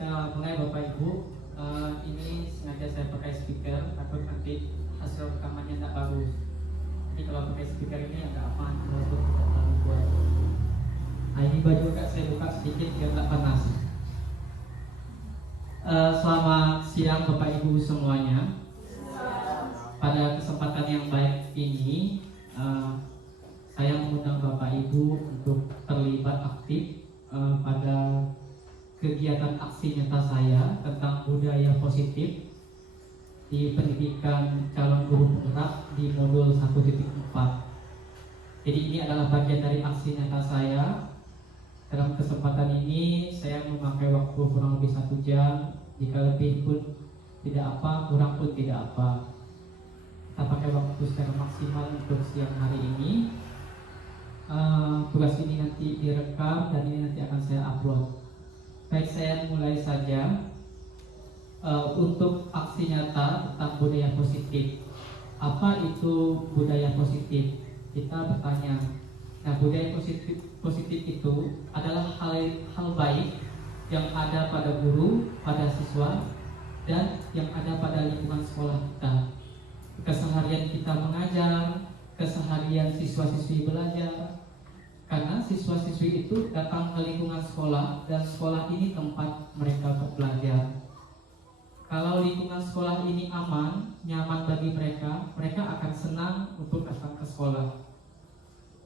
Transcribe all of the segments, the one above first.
kita mulai Bapak Ibu. Ini sengaja saya pakai speaker, takut nanti hasil rekamannya tidak bagus. Jadi kalau pakai speaker ini agak aman, walaupun tidak terlalu kuat. Nah, ini baju agak saya buka sedikit biar tidak panas. Selamat siang Bapak Ibu semuanya. Pada kesempatan yang baik ini, saya mengundang Bapak Ibu untuk terlibat aktif pada kegiatan aksi nyata saya tentang budaya positif di pendidikan calon guru penggerak di modul 1.4. Jadi ini adalah bagian dari aksi nyata saya. Dalam kesempatan ini saya memakai waktu kurang lebih 1 jam. Jika lebih pun tidak apa, kurang pun tidak apa. Kita pakai waktu secara maksimal untuk siang hari ini. Tugas ini nanti direkam dan ini nanti akan saya upload. Baik, saya mulai saja. Untuk aksi nyata tentang budaya positif. Apa itu budaya positif? Kita bertanya. Nah, budaya positif itu adalah hal baik yang ada pada guru, pada siswa, dan yang ada pada lingkungan sekolah kita. Keseharian kita mengajar, keseharian siswa-siswi belajar. Karena siswa-siswi itu datang ke lingkungan sekolah dan sekolah ini tempat mereka belajar. Kalau lingkungan sekolah ini aman, nyaman bagi mereka, mereka akan senang untuk datang ke sekolah.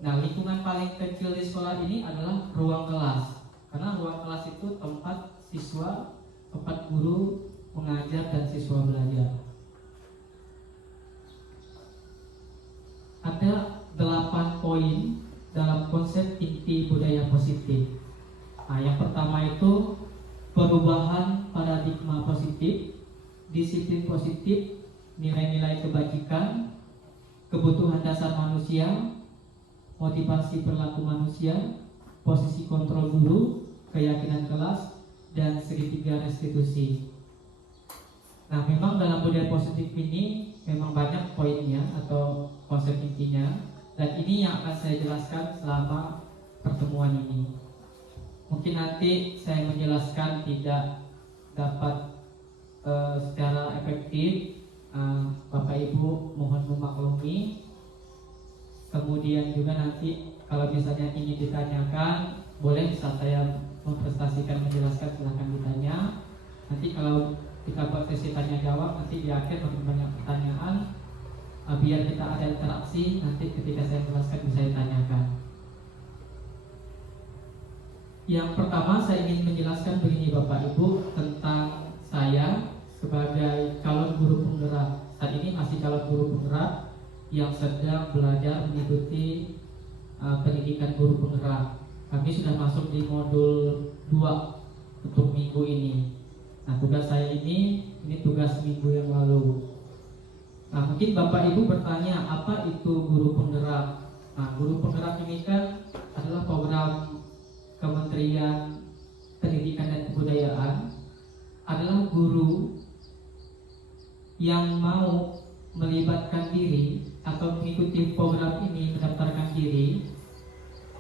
Nah, lingkungan paling kecil di sekolah ini adalah ruang kelas. Karena ruang kelas itu tempat siswa, tempat guru mengajar dan siswa belajar. Ada 8 poin dalam konsep inti budaya positif. Nah, yang pertama itu perubahan paradigma positif, disiplin positif, nilai-nilai kebajikan, kebutuhan dasar manusia, motivasi perilaku manusia, posisi kontrol guru, keyakinan kelas, dan segitiga restitusi. Nah, memang dalam budaya positif ini memang banyak poinnya atau konsep intinya. Dan ini yang akan saya jelaskan selama pertemuan ini. Mungkin nanti saya menjelaskan tidak dapat secara efektif, Bapak Ibu mohon memaklumi. Kemudian juga nanti kalau misalnya ini ditanyakan, boleh saat saya mempresentasikan menjelaskan silahkan ditanya. Nanti kalau kita buat sesi tanya jawab, nanti di akhir makin banyak pertanyaan. Biar kita ada interaksi, nanti ketika saya jelaskan bisa ditanyakan. Yang pertama saya ingin menjelaskan begini Bapak Ibu tentang saya sebagai calon guru penggerak. Saat ini masih calon guru penggerak yang sedang belajar mengikuti pendidikan guru penggerak. Kami sudah masuk di modul 2 untuk minggu ini. Nah, tugas saya ini tugas minggu yang lalu. Nah, mungkin Bapak Ibu bertanya, apa itu guru penggerak? Nah, guru penggerak ini kan adalah program Kementerian Pendidikan dan Kebudayaan. Adalah guru yang mau melibatkan diri atau mengikuti program ini, mendaftarkan diri,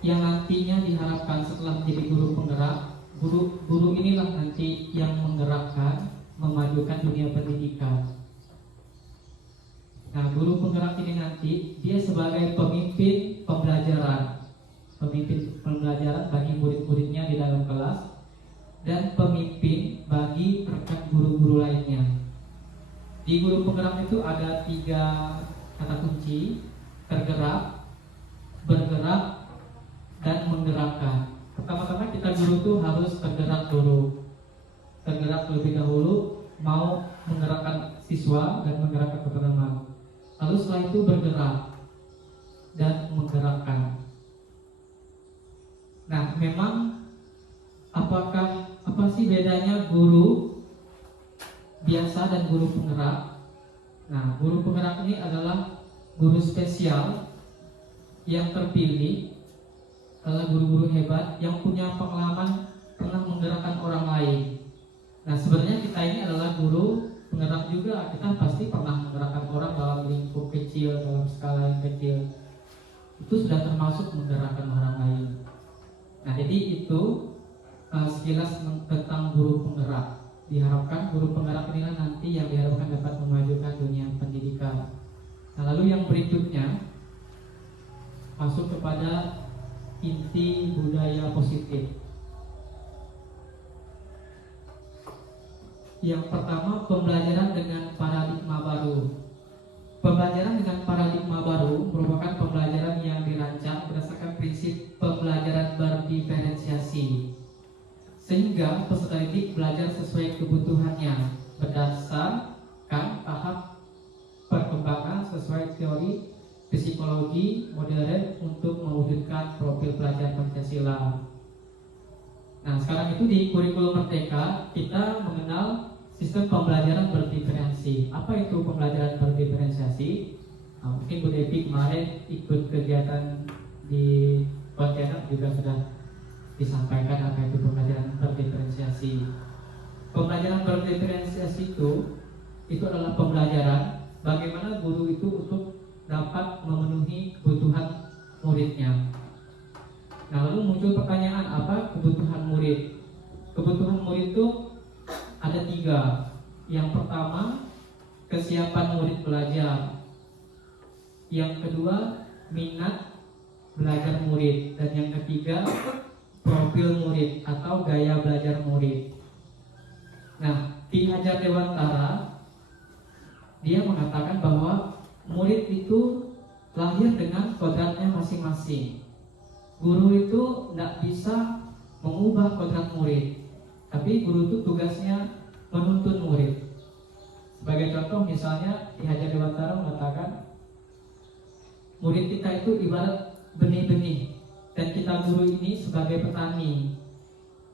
yang nantinya diharapkan setelah menjadi guru penggerak, guru inilah nanti yang menggerakkan, memajukan dunia pendidikan. Nah, guru penggerak ini nanti dia sebagai pemimpin pembelajaran bagi murid-muridnya di dalam kelas dan pemimpin bagi rekan guru-guru lainnya. Di guru penggerak itu ada 3 kata kunci: tergerak, bergerak, dan menggerakkan. Pertama-tama kita guru itu harus tergerak dulu. Tergerak terlebih dahulu, mau menggerakkan siswa dan menggerakkan teman-teman. Lalu setelah itu bergerak dan menggerakkan. Nah, memang apa sih bedanya guru biasa dan guru penggerak? Nah, guru penggerak ini adalah guru spesial yang terpilih, adalah guru-guru hebat yang punya pengalaman pernah menggerakkan orang lain. Nah, sebenarnya kita ini adalah guru penggerak juga. Kita pasti pernah menggerakkan orang dalam lingkup kecil, dalam skala yang kecil. Itu sudah termasuk menggerakkan orang lain. Nah, jadi itu sekilas tentang guru penggerak. Diharapkan guru penggerak inilah nanti yang diharapkan dapat memajukan dunia pendidikan. Nah, lalu yang berikutnya masuk kepada inti budaya positif. Yang pertama, pembelajaran dengan paradigma baru. Pembelajaran dengan paradigma baru merupakan pembelajaran yang dirancang berdasarkan prinsip pembelajaran berdiferensiasi, sehingga peserta didik belajar sesuai kebutuhannya berdasarkan tahap perkembangan sesuai teori psikologi modern untuk mewujudkan profil pelajar Pancasila. Nah, sekarang itu di kurikulum Merdeka kita mengenal sistem pembelajaran berdiferensi. Apa itu pembelajaran berdiferensiasi? Nah, mungkin Bu Devi kemarin ikut kegiatan di Pontianak juga sudah disampaikan apa itu pembelajaran berdiferensiasi. Pembelajaran berdiferensiasi itu adalah pembelajaran bagaimana guru itu untuk dapat memenuhi kebutuhan muridnya. Nah, lalu muncul pertanyaan, apa kebutuhan murid? Kebutuhan murid itu ada 3. Yang pertama, kesiapan murid belajar. Yang kedua, minat belajar murid. Dan yang ketiga, profil murid atau gaya belajar murid. Nah, Ki Hajar Dewantara dia mengatakan bahwa murid itu lahir dengan kodratnya masing-masing. Guru itu tidak bisa mengubah kodrat murid, tapi guru itu tugasnya menuntun murid. Sebagai contoh misalnya Ki Hajar Dewantara mengatakan murid kita itu ibarat benih-benih, dan kita guru ini sebagai petani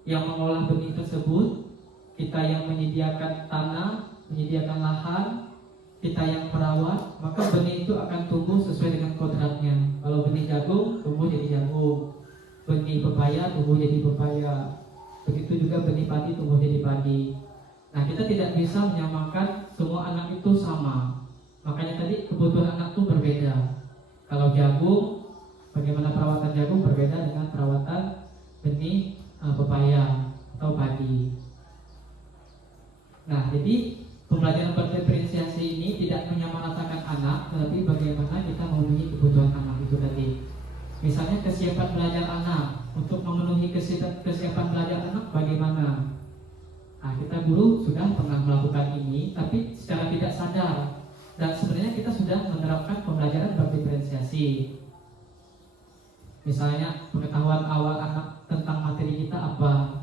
yang mengolah benih tersebut. Kita yang menyediakan tanah, menyediakan lahan, kita yang merawat, maka benih itu akan tumbuh sesuai dengan kodratnya. Kalau benih jagung, tumbuh jadi jagung. Benih pepaya, tumbuh jadi pepaya. Begitu juga benih padi, tumbuh jadi padi. Nah, kita tidak bisa menyamakan semua anak itu sama. Makanya tadi kebutuhan anak itu berbeda. Kalau jagung, bagaimana perawatan jagung berbeda dengan perawatan benih pepaya atau padi. Nah, jadi pembelajaran berdiferensiasi ini tidak menyamaratakan anak, tetapi bagaimana kita memenuhi kebutuhan anak itu tadi. Misalnya kesiapan belajar anak, untuk memenuhi kesiapan belajar anak bagaimana? Nah, kita guru sudah pernah melakukan ini, tapi secara tidak sadar. Dan sebenarnya kita sudah menerapkan pembelajaran berdiferensiasi. Misalnya pengetahuan awal anak tentang materi kita apa,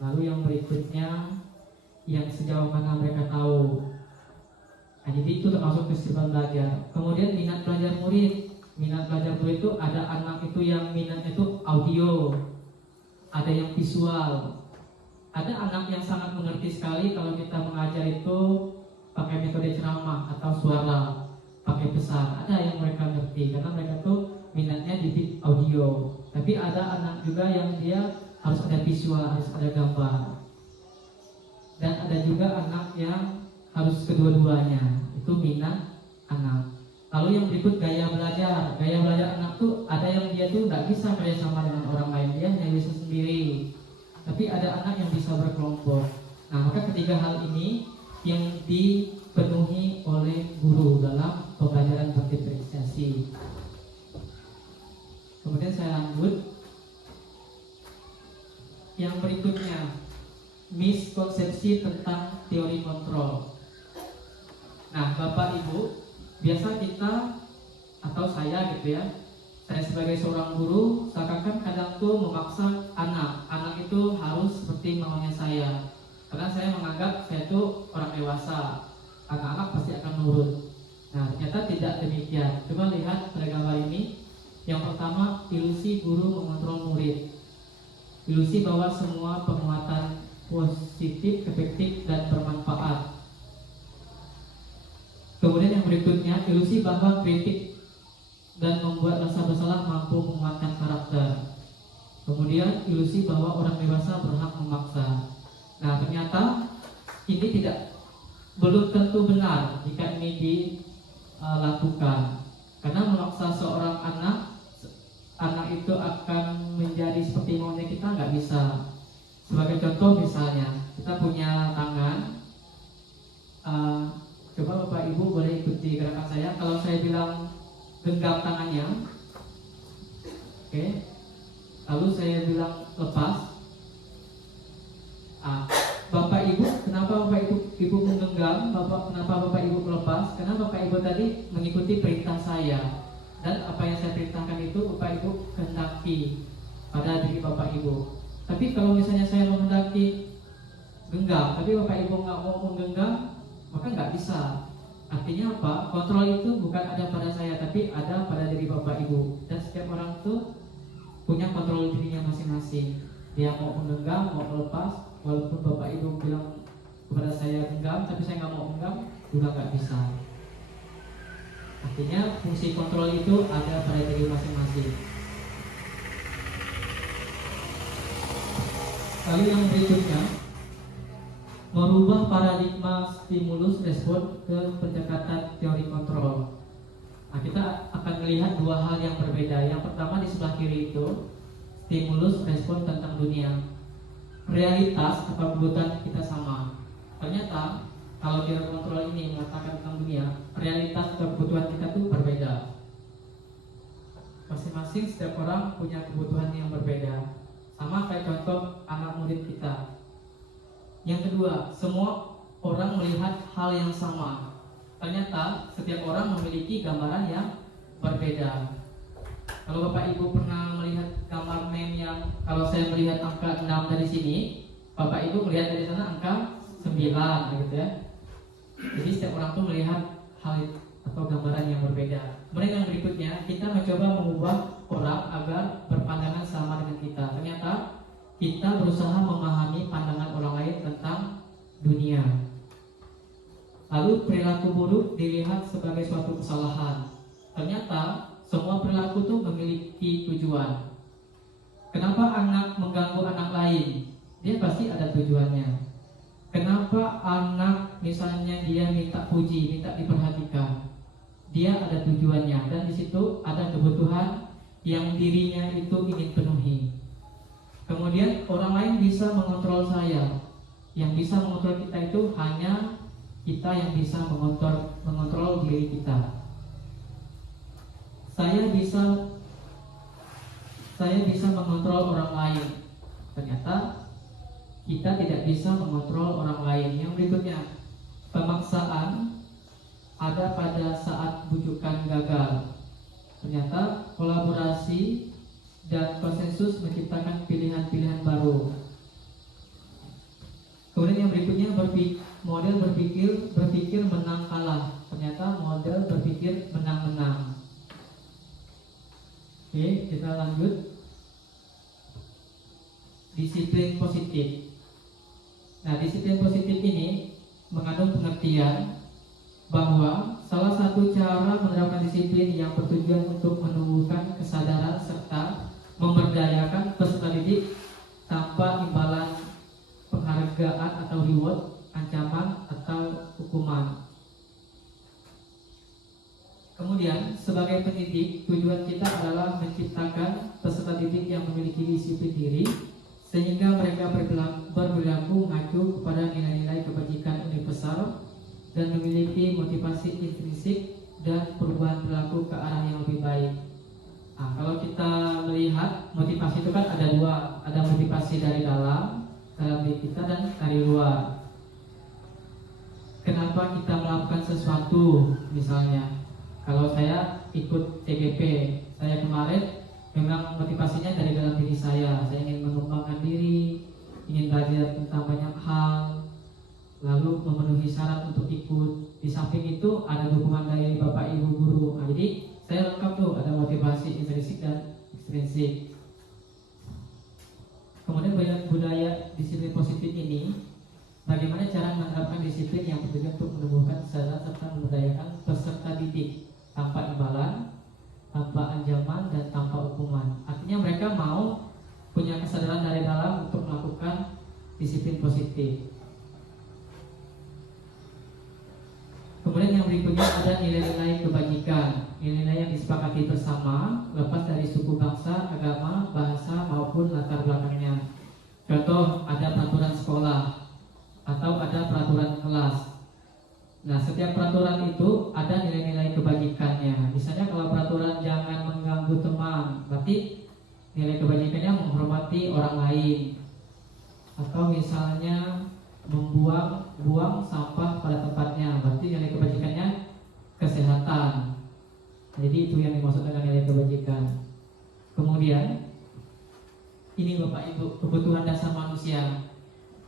lalu yang berikutnya yang sejauh mana mereka tahu. Nah, jadi itu termasuk kesiapan belajar. Kemudian minat belajar murid. Minat belajar murid itu ada anak itu yang minat itu audio, ada yang visual. Ada anak yang sangat mengerti sekali kalau kita mengajar itu pakai metode ceramah atau suara, pakai pesan. Ada yang mereka ngerti karena mereka tuh minatnya di audio. Tapi ada anak juga yang dia harus ada visual, harus ada gambar. Dan ada juga anak yang harus kedua-duanya, itu minat anak. Lalu yang berikut gaya belajar. Gaya belajar anak tuh ada yang dia tuh nggak bisa kerjasama dengan orang lain, dia hanya bisa sendiri. Tapi ada anak yang bisa berkelompok. Nah, maka ketiga hal ini yang dipenuhi oleh guru dalam pembelajaran berdiferensiasi. Kemudian saya lanjut. Yang berikutnya, miskonsepsi tentang teori kontrol. Nah, Bapak Ibu, biasa kita atau saya gitu ya, saya sebagai seorang guru seakan-akan kadang tuh memaksa anak itu harus seperti maunya saya. Karena saya menganggap saya itu orang dewasa, anak-anak pasti akan nurut. Nah, ternyata tidak demikian. Coba lihat pada gambar ini. Yang pertama, ilusi guru mengontrol murid. Ilusi bahwa semua penguatan positif, efektif, dan bermanfaat. Kemudian yang berikutnya, ilusi bahwa kritik dan membuat rasa bersalah mampu menguatkan karakter. Kemudian ilusi bahwa orang dewasa berhak memaksa. Nah, ternyata ini belum tentu benar jika ini dilakukan. Karena memaksa seorang anak itu akan menjadi seperti maunya kita nggak bisa. bertanya, oke, lalu saya bilang lepas. Bapak Ibu, kenapa Bapak Ibu menggenggam? Kenapa Bapak Ibu melepas? Karena Bapak Ibu tadi mengikuti perintah saya, dan apa yang saya perintahkan itu Bapak Ibu kehendaki pada diri Bapak Ibu. Tapi kalau misalnya saya menghendaki genggam, tapi Bapak Ibu nggak mau menggenggam, maka nggak bisa. Artinya apa? Kontrol itu bukan ada pada saya, tapi ada pada diri Bapak Ibu. Dan setiap orang itu punya kontrol dirinya masing-masing. Dia mau menggenggam, mau melepas. Walaupun Bapak Ibu bilang kepada saya genggam, tapi saya nggak mau genggam, juga nggak bisa. Artinya fungsi kontrol itu ada pada diri masing-masing. Lalu yang berikutnya, merubah paradigma stimulus respon ke pendekatan teori kontrol. Nah, kita akan melihat dua hal yang berbeda. Yang pertama di sebelah kiri itu stimulus respon tentang dunia. Realitas atau kebutuhan kita sama. Ternyata kalau teori kontrol ini mengatakan tentang dunia, realitas atau kebutuhan kita tuh berbeda. Masing-masing setiap orang punya kebutuhan yang berbeda. Sama kayak contoh anak murid kita. Yang kedua, semua orang melihat hal yang sama. Ternyata setiap orang memiliki gambaran yang berbeda. Kalau Bapak Ibu pernah melihat gambar meme yang kalau saya melihat angka 6 dari sini, Bapak Ibu melihat dari sana angka 9 gitu ya. Jadi setiap orang tuh melihat hal atau gambaran yang berbeda. Kemudian yang berikutnya, kita mencoba mengubah orang agar berpandangan sama dengan kita. Ternyata kita berusaha memahami pandangan orang lain tentang dunia. Lalu perilaku buruk dilihat sebagai suatu kesalahan. Ternyata semua perilaku itu memiliki tujuan. Kenapa anak mengganggu anak lain? Dia pasti ada tujuannya. Kenapa anak misalnya dia minta puji, minta diperhatikan? Dia ada tujuannya, dan di situ ada kebutuhan yang dirinya itu ingin penuhi. Kemudian orang lain bisa mengontrol saya. Yang bisa mengontrol kita itu hanya kita yang bisa mengontrol diri kita. Saya bisa mengontrol orang lain. Ternyata kita tidak bisa mengontrol orang lain. Yang berikutnya, pemaksaan ada pada saat bujukan gagal. Ternyata kolaborasi dan konsensus menciptakan pilihan-pilihan baru. Kemudian yang berikutnya, model berpikir menang kalah. Ternyata model berpikir menang-menang. Oke, kita lanjut. Disiplin positif. Nah, disiplin positif ini mengandung pengertian bahwa salah satu cara menerapkan disiplin yang bertujuan untuk menumbuhkan kesadaran serta memberdayakan peserta didik tanpa imbalan penghargaan atau reward, ancaman atau hukuman. Kemudian, sebagai pendidik, tujuan kita adalah menciptakan peserta didik yang memiliki disiplin diri, sehingga mereka berperilaku mengacu kepada nilai-nilai kebajikan universal dan memiliki motivasi intrinsik dan perubahan perilaku ke arah yang lebih baik. Nah, kalau kita melihat motivasi itu kan ada dua, ada motivasi dari dalam diri kita dan dari luar. Kenapa kita melakukan sesuatu? Misalnya, kalau saya ikut TGP, saya kemarin memang motivasinya dari dalam diri saya ingin mengembangkan diri, ingin belajar tentang banyak hal, lalu memenuhi syarat untuk ikut. Di samping itu ada dukungan dari Bapak Ibu guru. Nah, jadi saya lengkap tuh, ada motivasi intrinsik dan ekstrinsik. Kemudian banyak budaya disiplin positif ini, bagaimana cara menerapkan disiplin yang bertujuan untuk menumbuhkan kesadaran serta memberdayakan peserta didik tanpa imbalan, tanpa ancaman, dan tanpa hukuman. Artinya mereka mau punya kesadaran dari dalam untuk melakukan disiplin positif. Kemudian yang berikutnya ada nilai-nilai kebajikan, nilai-nilai yang disepakati bersama, lepas dari suku, bangsa, agama, bahasa maupun latar belakangnya. Contoh, ada peraturan sekolah atau ada peraturan kelas. Nah, setiap peraturan itu ada nilai-nilai kebajikannya. Misalnya kalau peraturan jangan mengganggu teman, berarti nilai kebajikannya menghormati orang lain, atau misalnya buang sampah pada tempatnya, berarti nilai kebajikannya kesehatan. Jadi itu yang dimaksud dengan nilai kebajikan. Kemudian ini Bapak Ibu, kebutuhan dasar manusia.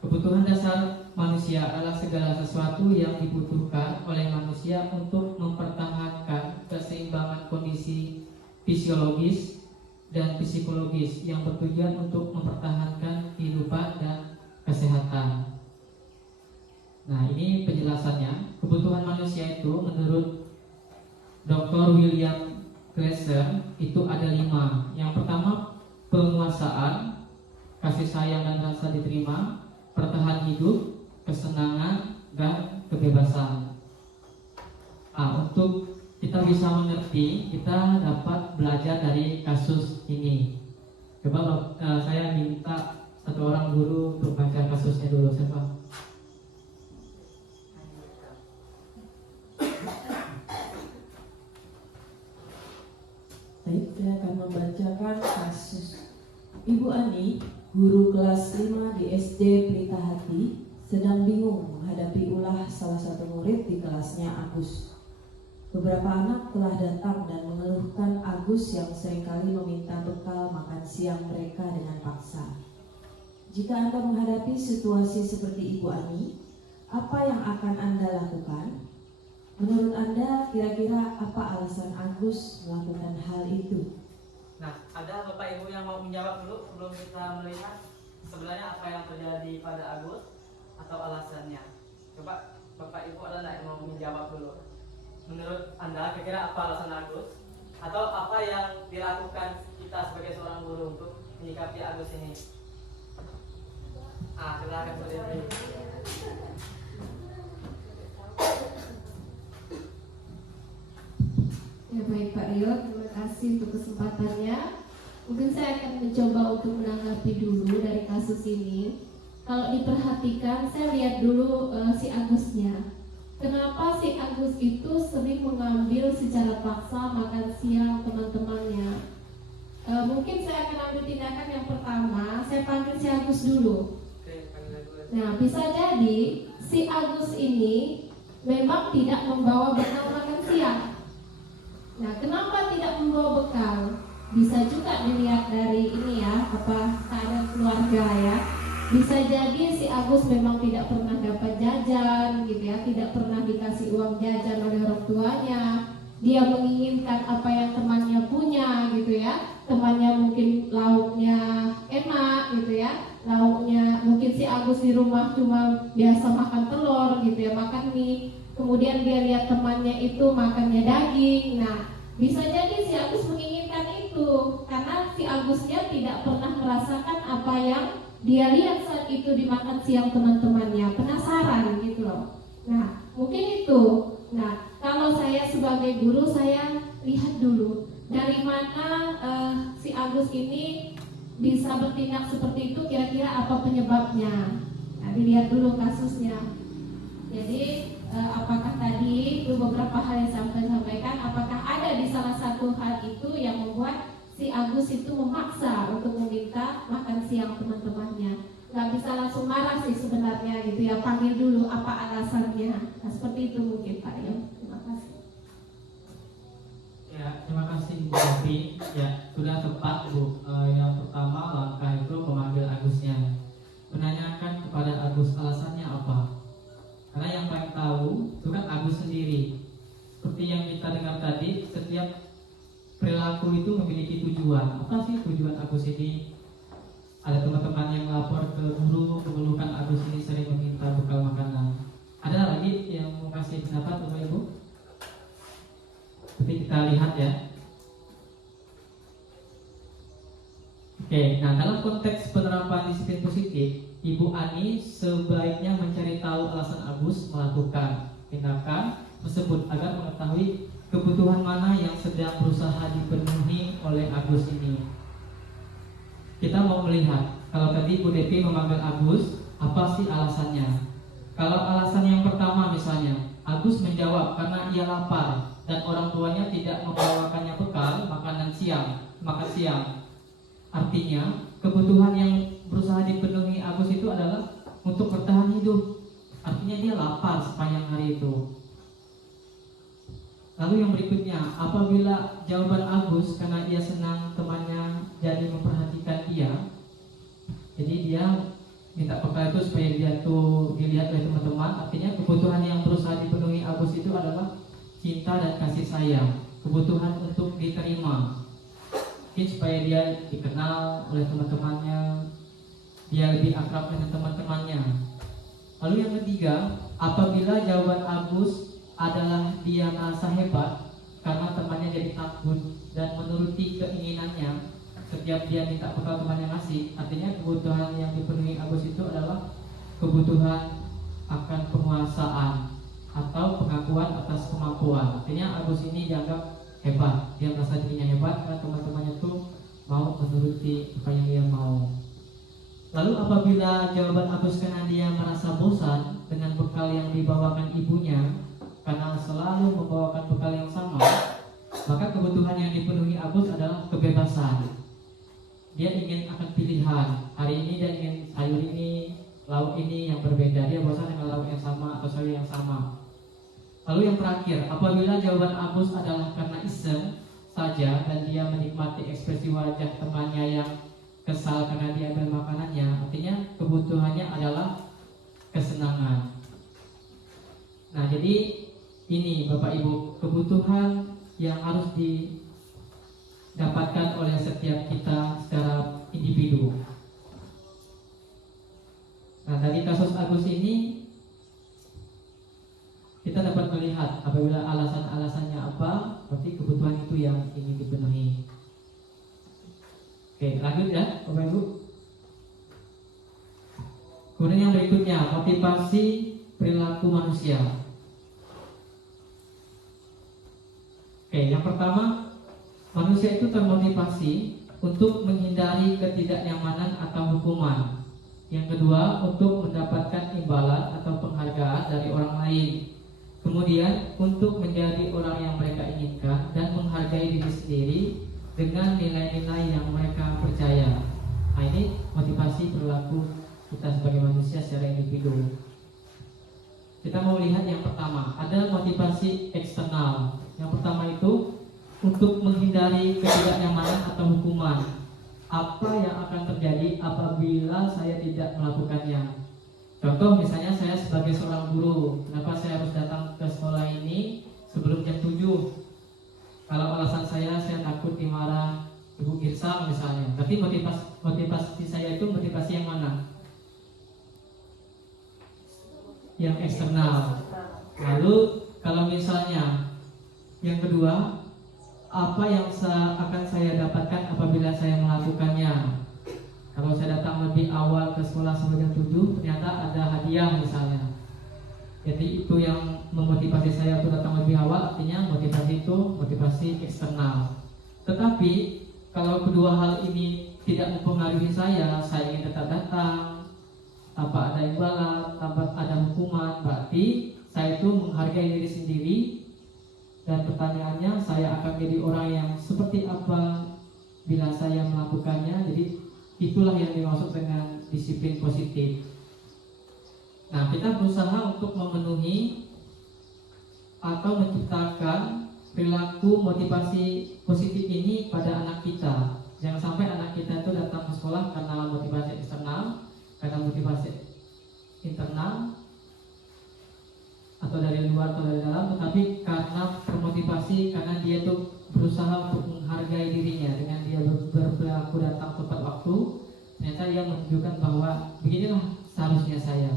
Kebutuhan dasar manusia adalah segala sesuatu yang dibutuhkan oleh manusia untuk mempertahankan keseimbangan kondisi fisiologis dan psikologis yang bertujuan untuk mempertahankan kehidupan dan kesehatan. Nah, ini penjelasannya. Kebutuhan manusia itu menurut Dr. William Glasser itu ada 5. Yang pertama, penguasaan, kasih sayang dan rasa diterima, bertahan hidup, kesenangan, dan kebebasan. Nah, untuk kita bisa mengerti, kita dapat belajar dari kasus ini. Coba saya minta satu orang guru untuk baca kasusnya dulu. Siapa? Baik, saya akan membacakan kasus. Ibu Ani, guru kelas 5 di SD Pelita Hati, sedang bingung menghadapi ulah salah satu murid di kelasnya, Agus. Beberapa anak telah datang dan mengeluhkan Agus yang seringkali meminta bekal makan siang mereka dengan paksa. Jika Anda menghadapi situasi seperti Ibu Ani, apa yang akan Anda lakukan? Menurut Anda, kira-kira apa alasan Agus melakukan hal itu? Nah, ada Bapak Ibu yang mau menjawab dulu sebelum kita melihat sebenarnya apa yang terjadi pada Agus atau alasannya. Coba Bapak Ibu ada yang mau menjawab dulu. Menurut Anda, kira-kira apa alasan Agus atau apa yang dilakukan kita sebagai seorang guru untuk menyikapi Agus ini? Silakan berdiri. Ya baik Pak Rio, terima kasih untuk kesempatannya. Mungkin saya akan mencoba untuk menanggapi dulu dari kasus ini. Kalau diperhatikan, saya lihat dulu si Agusnya. Kenapa si Agus itu sering mengambil secara paksa makan siang teman-temannya? Mungkin saya akan ambil tindakan yang pertama, saya panggil si Agus dulu. Nah, bisa jadi si Agus ini memang tidak membawa bekal makan siang. Nah, kenapa tidak membawa bekal? Bisa juga dilihat dari ini ya, keadaan keluarga ya. Bisa jadi si Agus memang tidak pernah dapat jajan gitu ya, tidak pernah dikasih uang jajan oleh orang tuanya. Dia menginginkan apa yang temannya punya gitu ya. Temannya mungkin lauknya enak gitu ya. Lauknya mungkin si Agus di rumah cuma biasa makan telur gitu ya, makan mie. Kemudian dia lihat temannya itu makannya daging. Nah, bisa jadi si Agus menginginkan itu karena si Agusnya tidak pernah merasakan apa yang dia lihat saat itu dimakan siang teman-temannya, penasaran gitu loh. Nah, mungkin itu. Nah, kalau saya sebagai guru, saya lihat dulu dari mana si Agus ini bisa bertindak seperti itu, kira-kira apa penyebabnya. Nah, dilihat dulu kasusnya. Jadi apakah tadi itu beberapa hal yang saya sampaikan, apakah ada di salah satu hal itu yang membuat si Agus itu memaksa untuk meminta makan siang teman-temannya? Gak bisa langsung marah sih sebenarnya gitu ya, panggil dulu apa alasannya. Nah, seperti itu mungkin Pak ya. Terima kasih. Ya, terima kasih Ibu Sofi. Ya, sudah tepat Bu. Yang pertama langkah itu memanggil Agusnya, menanyakan kepada Agus alasannya apa. Karena yang paling tahu itu kan Agus sendiri. Seperti yang kita dengar tadi, setiap perilaku itu memiliki tujuan. Apa sih tujuan Agus ini? Ada teman-teman yang lapor ke guru mengeluhkan Agus ini sering meminta bekal makanan. Ada lagi yang mau kasih pendapat Bapak Ibu? Tapi kita lihat ya. Oke, nah dalam konteks penerapan disiplin positif, Ibu Ani sebaiknya mencari tahu alasan Agus melakukan tindakan tersebut agar mengetahui kebutuhan mana yang sedang berusaha dipenuhi oleh Agus ini. Kita mau melihat, kalau tadi Bu Devi memanggil Agus, apa sih alasannya? Kalau alasan yang pertama misalnya, Agus menjawab karena ia lapar. dan orang tuanya tidak membawakannya bekal makan siang. Artinya kebutuhan yang berusaha dipenuhi Agus itu adalah untuk bertahan hidup. Artinya dia lapar sepanjang hari itu. Lalu yang berikutnya, apabila jawaban Agus karena dia senang temannya jadi memperhatikan dia, jadi dia minta bekal itu supaya dia tuh dilihat oleh teman-teman. Artinya kebutuhan yang berusaha dipenuhi Agus itu adalah cinta dan kasih sayang, kebutuhan untuk diterima, mungkin supaya dia dikenal oleh teman-temannya, dia lebih akrab dengan teman-temannya. Lalu yang ketiga, apabila jawaban Agus adalah dia merasa hebat karena temannya jadi takut dan menuruti keinginannya setiap dia minta bekal temannya ngasih. Artinya kebutuhan yang dipenuhi Agus itu adalah kebutuhan akan penguasaan atau pengakuan atas kemampuan. Artinya Agus ini dianggap hebat, dia merasa dirinya hebat karena teman-temannya tuh mau menuruti apa yang dia mau. Lalu apabila jawaban Agus karena dia merasa bosan dengan bekal yang dibawakan ibunya karena selalu membawakan bekal yang sama, maka kebutuhan yang dipenuhi Agus adalah kebebasan. Dia ingin akan pilihan. Hari ini dia ingin sayur ini, lauk ini yang berbeda. Dia bosan dengan lauk yang sama atau sayur yang sama. Lalu yang terakhir, apabila jawaban Agus adalah karena iseng saja dan dia menikmati ekspresi wajah temannya yang kesal karena dia ambil makanannya, artinya kebutuhannya adalah kesenangan. Nah, jadi ini Bapak Ibu, kebutuhan yang harus didapatkan oleh setiap kita secara individu. Nah, dari kasus Agus ini kita dapat melihat apabila alasan-alasannya apa, berarti kebutuhan itu yang ingin dipenuhi. Oke, lanjut ya Bapak Ibu. Kemudian yang berikutnya, motivasi perilaku manusia. Oke, yang pertama, manusia itu termotivasi untuk menghindari ketidaknyamanan atau hukuman. Yang kedua, untuk mendapatkan imbalan atau penghargaan dari orang lain. Kemudian, untuk menjadi orang yang mereka inginkan dan menghargai diri sendiri dengan nilai-nilai yang mereka percaya. Nah, ini motivasi perilaku kita sebagai manusia secara individu. Kita mau lihat yang pertama, ada motivasi eksternal. Yang pertama itu untuk menghindari ketidaknyamanan atau hukuman. Apa yang akan terjadi apabila saya tidak melakukannya? Contoh misalnya saya sebagai seorang guru, kenapa saya harus datang ke sekolah ini sebelum jam 7? Kalau alasan saya takut dimarahi Ibu Girsa misalnya, berarti motivasi saya itu motivasi yang mana? Yang eksternal. Lalu kalau misalnya yang kedua, apa yang akan saya dapatkan apabila saya melakukannya? Kalau saya datang lebih awal ke sekolah sebelum jam 7, ternyata ada hadiah misalnya. Jadi itu yang memotivasi saya untuk datang lebih awal, artinya motivasi itu motivasi eksternal. Tetapi kalau kedua hal ini tidak mempengaruhi saya ingin tetap datang tanpa ada imbalan, tanpa ada hukuman, berarti saya itu menghargai diri sendiri. Dan pertanyaannya, saya akan jadi orang yang seperti apa bila saya melakukannya. Jadi itulah yang dimaksud dengan disiplin positif. Nah, kita berusaha untuk memenuhi atau menciptakan perilaku motivasi positif ini pada anak kita. Jangan sampai anak kita itu datang ke sekolah karena motivasi eksternal, karena motivasi internal, atau dari luar atau dari dalam, tetapi karena termotivasi, karena dia tuh berusaha untuk menghargai dirinya dengan dia berperilaku datang tepat waktu. Ternyata dia menunjukkan bahwa beginilah seharusnya saya.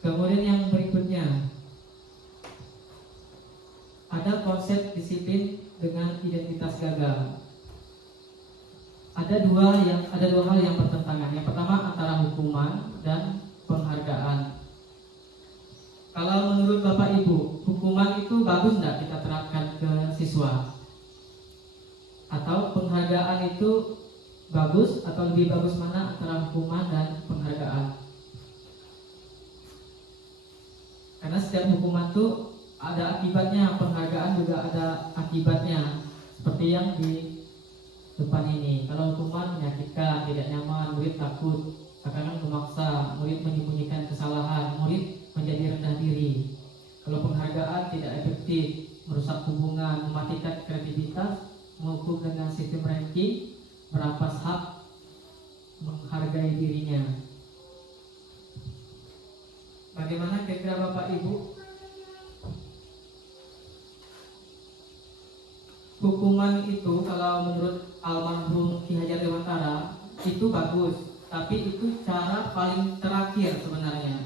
Kemudian yang berikutnya, ada konsep disiplin dengan identitas gagal. Ada dua hal yang bertentangan. Yang pertama antara hukuman dan penghargaan. Kalau menurut Bapak Ibu, hukuman itu bagus tidak kita terapkan ke siswa? Atau penghargaan itu bagus atau lebih bagus mana antara hukuman dan penghargaan? Karena setiap hukuman tuh ada akibatnya, penghargaan juga ada akibatnya. Seperti yang di depan ini. Kalau hukuman menyakitkan, tidak nyaman, murid takut, seakan memaksa, murid menyembunyikan kesalahan, murid menjadi rendah diri. Kalau penghargaan tidak efektif, merusak hubungan, mematikan kreativitas, menghukum dengan sistem ranking, merampas hak menghargai dirinya. Bagaimana kira-kira Bapak Ibu? Hukuman itu kalau menurut almarhum Ki Hajar Dewantara itu bagus, tapi itu cara paling terakhir sebenarnya.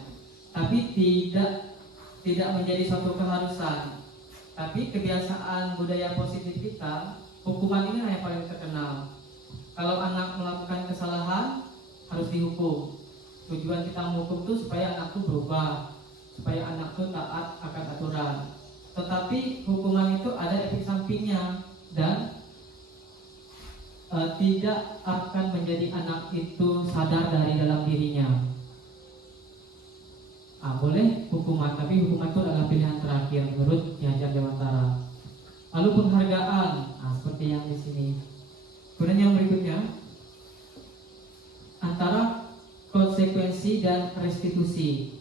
Tapi tidak menjadi suatu keharusan. Tapi kebiasaan budaya positif kita, hukuman ini yang paling terkenal. Kalau anak melakukan kesalahan harus dihukum. Tujuan kita menghukum itu supaya anak itu berubah, supaya anak itu taat akan aturan. Tetapi hukuman itu ada efek sampingnya dan tidak akan menjadi anak itu sadar dari dalam dirinya. Boleh hukuman, tapi hukuman itu adalah pilihan terakhir menurut Ki Hajar Dewantara. Lalu penghargaan, seperti yang di sini. Kemudian yang berikutnya, antara konsekuensi dan restitusi.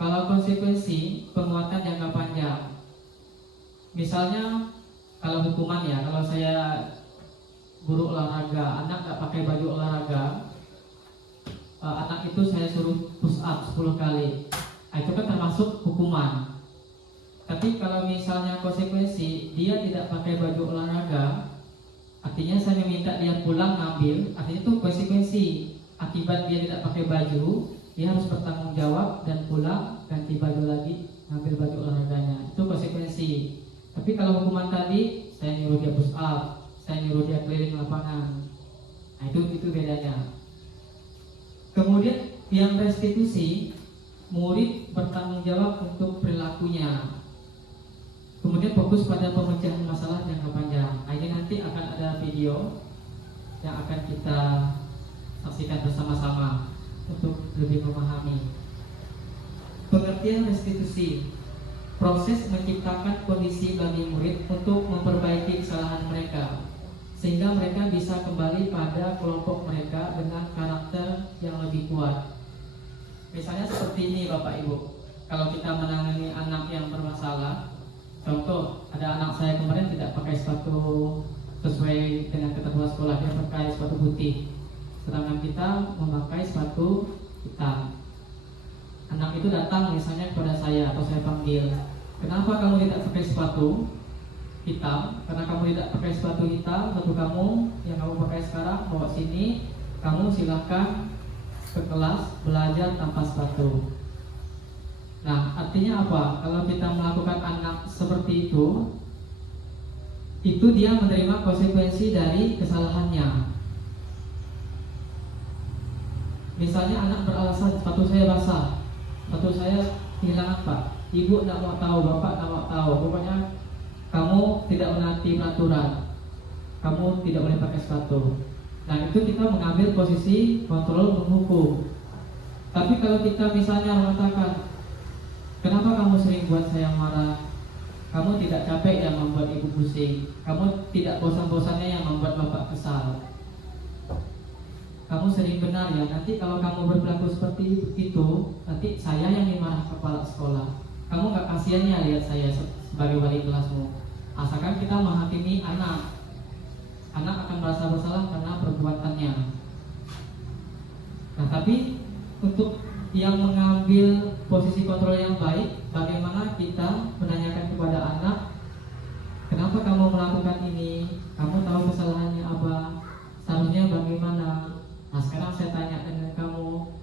Kalau konsekuensi, penguatan jangka panjang. Misalnya, kalau hukuman ya, kalau saya guru olahraga, anak nggak pakai baju olahraga, anak itu saya suruh push up 10 kali. Itu kan termasuk hukuman. Tapi kalau misalnya konsekuensi, dia tidak pakai baju olahraga, artinya saya meminta dia pulang ngambil, artinya itu konsekuensi. Akibat dia tidak pakai baju, dia harus bertanggung jawab dan pulang ganti baju lagi, ngambil baju olahraganya. Itu konsekuensi. Tapi kalau hukuman tadi, saya nyuruh dia push up, saya nyuruh dia keliling lapangan. Itu bedanya. Kemudian yang restitusi, murid bertanggung jawab untuk perilakunya. Kemudian fokus pada pemecahan masalah jangka panjang. Ini nanti akan ada video yang akan kita saksikan bersama-sama untuk lebih memahami. Pengertian restitusi, proses menciptakan kondisi bagi murid untuk memperbaiki kesalahan mereka, sehingga mereka bisa kembali pada kelompok mereka dengan karakter yang lebih kuat. Misalnya seperti ini Bapak Ibu, kalau kita menangani anak yang bermasalah, contoh, ada anak saya kemarin tidak pakai sepatu sesuai dengan ketentuan sekolah, dia pakai sepatu putih, sedangkan kita memakai sepatu hitam. Anak itu datang misalnya kepada saya atau saya panggil, kenapa kamu tidak pakai sepatu hitam? Karena kamu tidak pakai sepatu hitam, sepatu kamu yang kamu pakai sekarang bawa sini, kamu silahkan ke kelas belajar tanpa sepatu. Nah, artinya apa? Kalau kita melakukan anak seperti itu dia menerima konsekuensi dari kesalahannya. Misalnya anak beralasan, sepatu saya basah, sepatu saya kehilangan Pak, ibu tidak mau tahu, bapak tidak mau tahu, pokoknya kamu tidak menaati peraturan, kamu tidak boleh pakai sepatu. Nah, itu kita mengambil posisi kontrol menghukum. Tapi kalau kita misalnya mengatakan, kenapa kamu sering buat saya marah? Kamu tidak capek yang membuat ibu pusing? Kamu tidak bosan-bosannya yang membuat bapak kesal? Kamu sering benar ya, nanti kalau kamu berperilaku seperti itu, nanti saya yang dimarah kepala sekolah. Kamu gak kasihannya lihat saya sebagai wali kelasmu. Asalkan kita menghakimi anak akan merasa bersalah karena perbuatannya. Nah, tapi untuk yang mengambil posisi kontrol yang baik, bagaimana kita menanyakan kepada anak, kenapa kamu melakukan ini? Kamu tahu kesalahannya apa? Seharusnya bagaimana? Nah, sekarang saya tanya dengan kamu,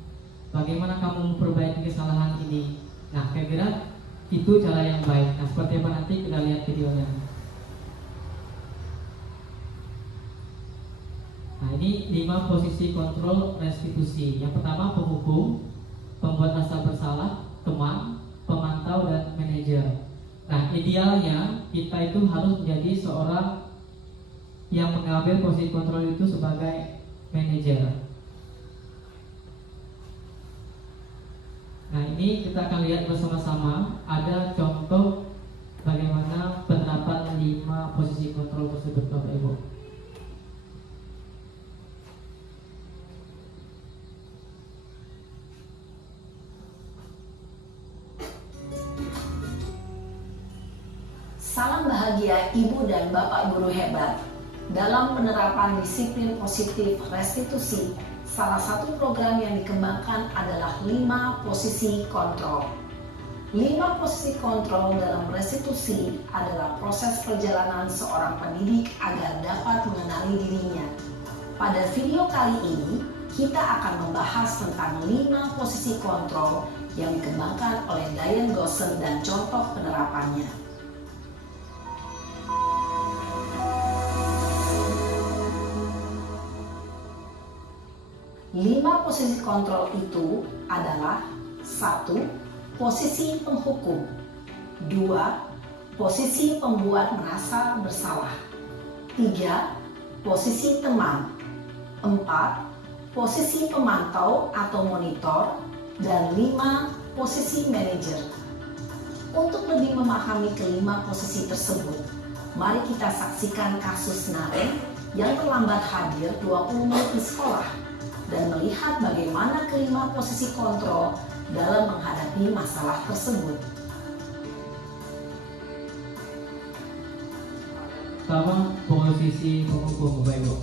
bagaimana kamu memperbaiki kesalahan ini? Nah, kira-kira itu cara yang baik. Nah, seperti apa nanti kita lihat videonya. Nah, ini 5 posisi kontrol restitusi. Yang pertama penghukum, pembuat rasa bersalah, teman, pemantau, dan manajer. Nah, idealnya kita itu harus menjadi seorang yang mengambil posisi kontrol itu sebagai manajer. Nah, ini kita akan lihat bersama-sama ada contoh bagaimana penerapan 5 posisi kontrol tersebut, Bapak Ibu. Salam bahagia Ibu dan Bapak Guru hebat. Dalam penerapan disiplin positif restitusi, salah satu program yang dikembangkan adalah 5 posisi kontrol. 5 posisi kontrol dalam restitusi adalah proses perjalanan seorang pendidik agar dapat mengenali dirinya. Pada video kali ini, kita akan membahas tentang 5 posisi kontrol yang dikembangkan oleh Diane Gossen dan contoh penerapannya. 5 posisi kontrol itu adalah 1. Posisi penghukum. 2. Posisi pembuat merasa bersalah. 3. Posisi teman. 4. Posisi pemantau atau monitor. Dan 5. Posisi manajer. Untuk lebih memahami kelima posisi tersebut, mari kita saksikan kasus Naren yang terlambat hadir 20 menit di sekolah dan melihat bagaimana kelima posisi kontrol dalam menghadapi masalah tersebut. Pertama, posisi penghukum, Bapak Ibu.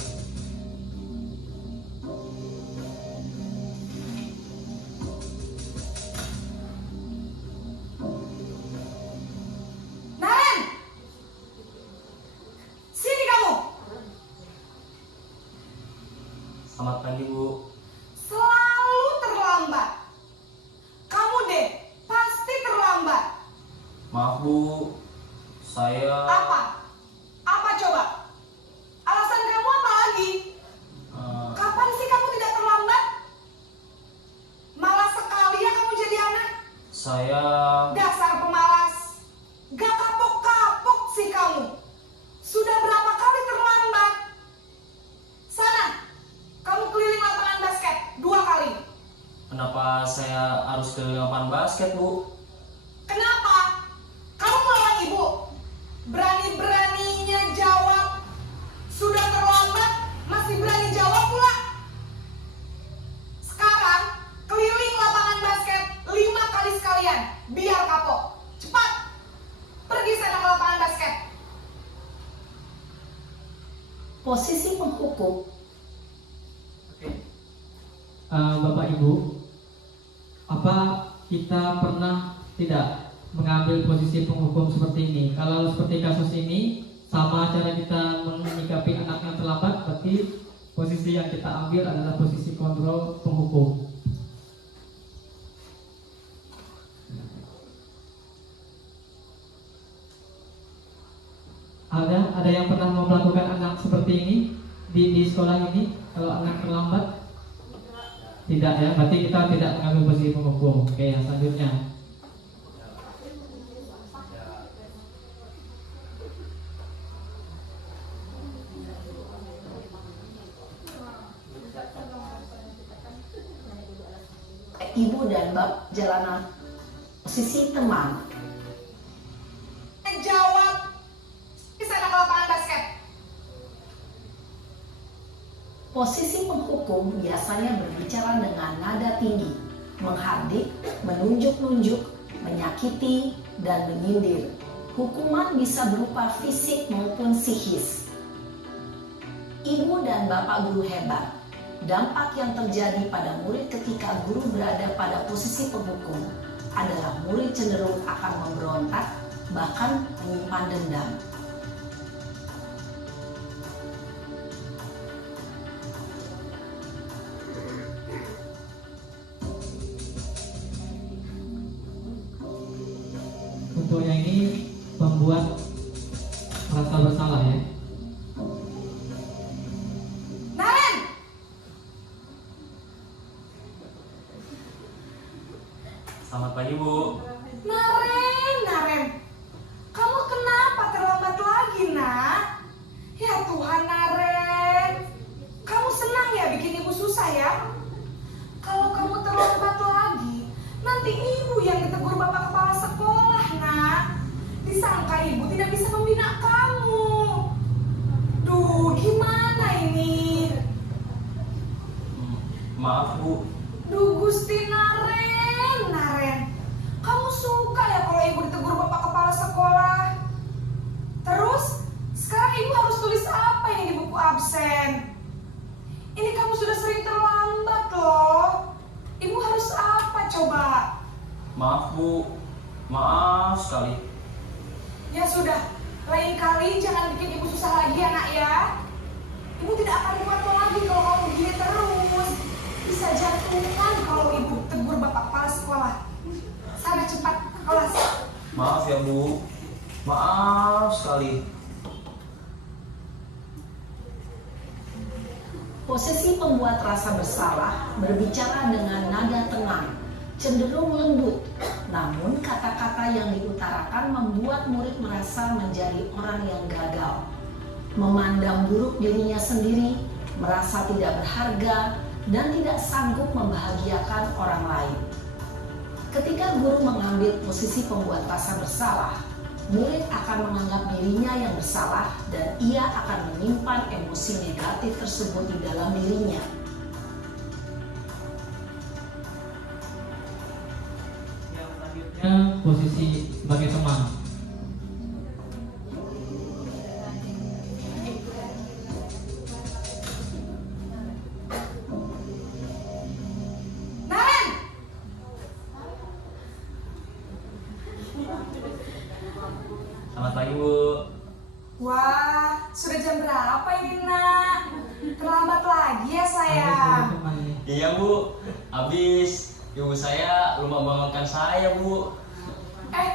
Naren! Sini kamu! Selamat pagi, Bu. Selalu terlambat. Kamu deh, pasti terlambat. Maaf, Bu. Saya Apa? Apa coba? Alasan kamu apa lagi? eh, Kapan sih kamu tidak terlambat? Malas sekali ya kamu jadi anak. saya Dasar pemalas. Gak kapok-kapok sih kamu. Sudah berapa kali terlambat? Sana, kamu keliling lapangan basket 2 kali. kenapa saya harus ke lapangan basket, Bu? Kenapa? Kamu melawan ibu? Berani-beraninya jawab. Sudah terlambat, masih berani jawab pula. Sekarang, keliling lapangan basket 5 kali sekalian. Biar kapok. Cepat. Pergi sana ke lapangan basket. Posisi penghukum. Bapak Ibu, apa kita pernah tidak mengambil posisi penghukum seperti ini? Kalau seperti kasus ini, sama cara kita menyikapi anak yang terlambat, berarti posisi yang kita ambil adalah posisi kontrol penghukum. Ada yang pernah mau melakukan anak seperti ini di sekolah ini? Kalau anak terlambat? Tidak ya, berarti kita tidak mengambil posisi penghukum. Oke, yang selanjutnya. Ibu dan Bapak jalanan. Posisi teman. Jawab. Pergi sana ke lapangan basket. Posisi penghukum biasanya berbicara dengan nada tinggi, menghardik, menunjuk-nunjuk, menyakiti, dan menyindir. Hukuman bisa berupa fisik maupun psikis. Ibu dan Bapak guru hebat, dampak yang terjadi pada murid ketika guru berada pada posisi penghukum adalah murid cenderung akan memberontak, bahkan menyimpan dendam. Contohnya ini membuat merasa bersalah ya. Naren! Selamat pagi, Bu. Naren, kamu kenapa terlambat lagi, nak? Ya Tuhan, Naren, kamu senang ya bikin ibu susah ya? Kalau kamu terlambat lagi, nanti Disangka ibu tidak bisa membina kamu. Duh, gimana ini? Maaf Bu. Duh, Gusti Naren. Kamu suka ya kalau ibu ditegur bapak kepala sekolah? Terus, sekarang ibu harus tulis apa ini di buku absen? Ini kamu sudah sering terlambat loh. Ibu harus apa coba? Maaf Bu. Maaf sekali. Ya sudah, lain kali jangan bikin ibu susah lagi ya nak ya. Ibu tidak akan kuat lagi kalau kamu begini terus. Bisa jantungan kalau ibu tegur bapak kepala sekolah. Sana cepat ke kelas. Maaf ya Bu. Maaf sekali. Posisi pembuat rasa bersalah berbicara dengan nada tenang, cenderung lembut. Namun kata-kata yang diutarakan membuat murid merasa menjadi orang yang gagal. Memandang buruk dirinya sendiri, merasa tidak berharga, dan tidak sanggup membahagiakan orang lain. Ketika guru mengambil posisi pembuat rasa bersalah, murid akan menganggap dirinya yang bersalah dan ia akan menyimpan emosi negatif tersebut di dalam dirinya. Yang selanjutnya posisi sebagai teman. Naren! Selamat pagi Bu. Wah, sudah jam berapa ini nak? Terlambat lagi ya Ada sayang. sebagai teman nih. Iya Bu. Habis ibu saya lupa bangunkan saya Bu.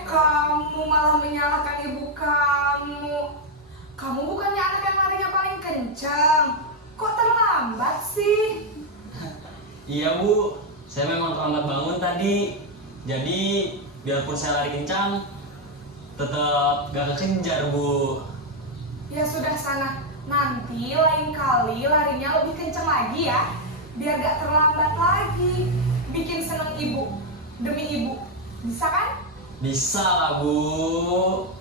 Kamu malah menyalahkan ibu kamu. Kamu bukannya anak yang larinya paling kencang. Kok terlambat sih? Iya Bu. Saya memang terlambat bangun tadi. Jadi biarpun saya lari kencang, tetap gak kekejar Bu. Ya sudah sana. Nanti lain kali larinya lebih kencang lagi ya. Biar gak terlambat lagi. Bikin seneng ibu. Demi ibu. Bisa kan? Bisa lah Bu.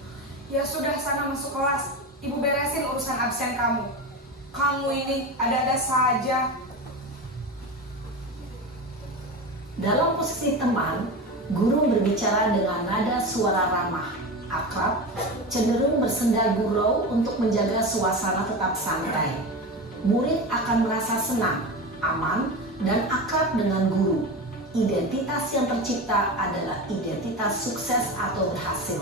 Ya sudah sana masuk kelas. Ibu beresin urusan absen kamu. Kamu ini ada-ada saja. Dalam posisi teman, guru berbicara dengan nada suara ramah, akrab, cenderung bersenda gurau untuk menjaga suasana tetap santai. Murid akan merasa senang, aman, dan akrab dengan guru. Identitas yang tercipta adalah identitas sukses atau berhasil.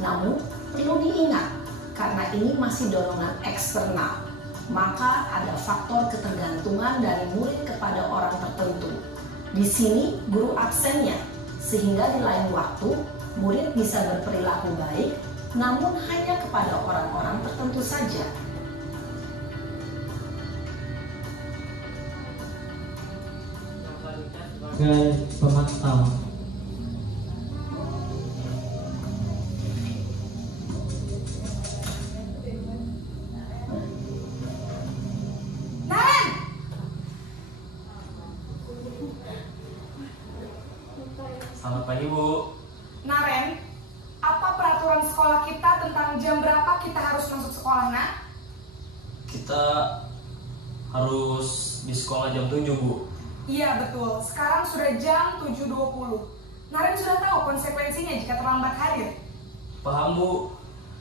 Namun, perlu diingat, karena ini masih dorongan eksternal, maka ada faktor ketergantungan dari murid kepada orang tertentu. Di sini guru absennya, sehingga di lain waktu murid bisa berperilaku baik, namun hanya kepada orang-orang tertentu saja. Sebagai pemantau. Naren! Selamat pagi Bu. Naren, apa peraturan sekolah kita tentang jam berapa kita harus masuk sekolah, nak? Kita harus di sekolah jam 7 Bu. Iya betul, sekarang sudah jam 7.20. Naren sudah tahu konsekuensinya jika terlambat hadir. Paham Bu.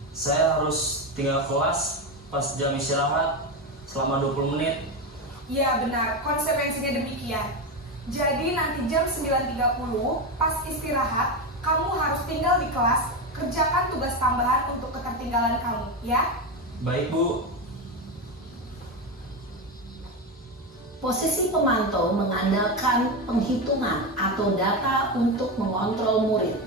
Saya harus tinggal kelas pas jam istirahat selama 20 menit. Iya benar, konsekuensinya demikian. Jadi nanti jam 9.30 pas istirahat, kamu harus tinggal di kelas, kerjakan tugas tambahan untuk ketertinggalan kamu, ya? Baik Bu. Posisi pemantau mengandalkan penghitungan atau data untuk mengontrol murid.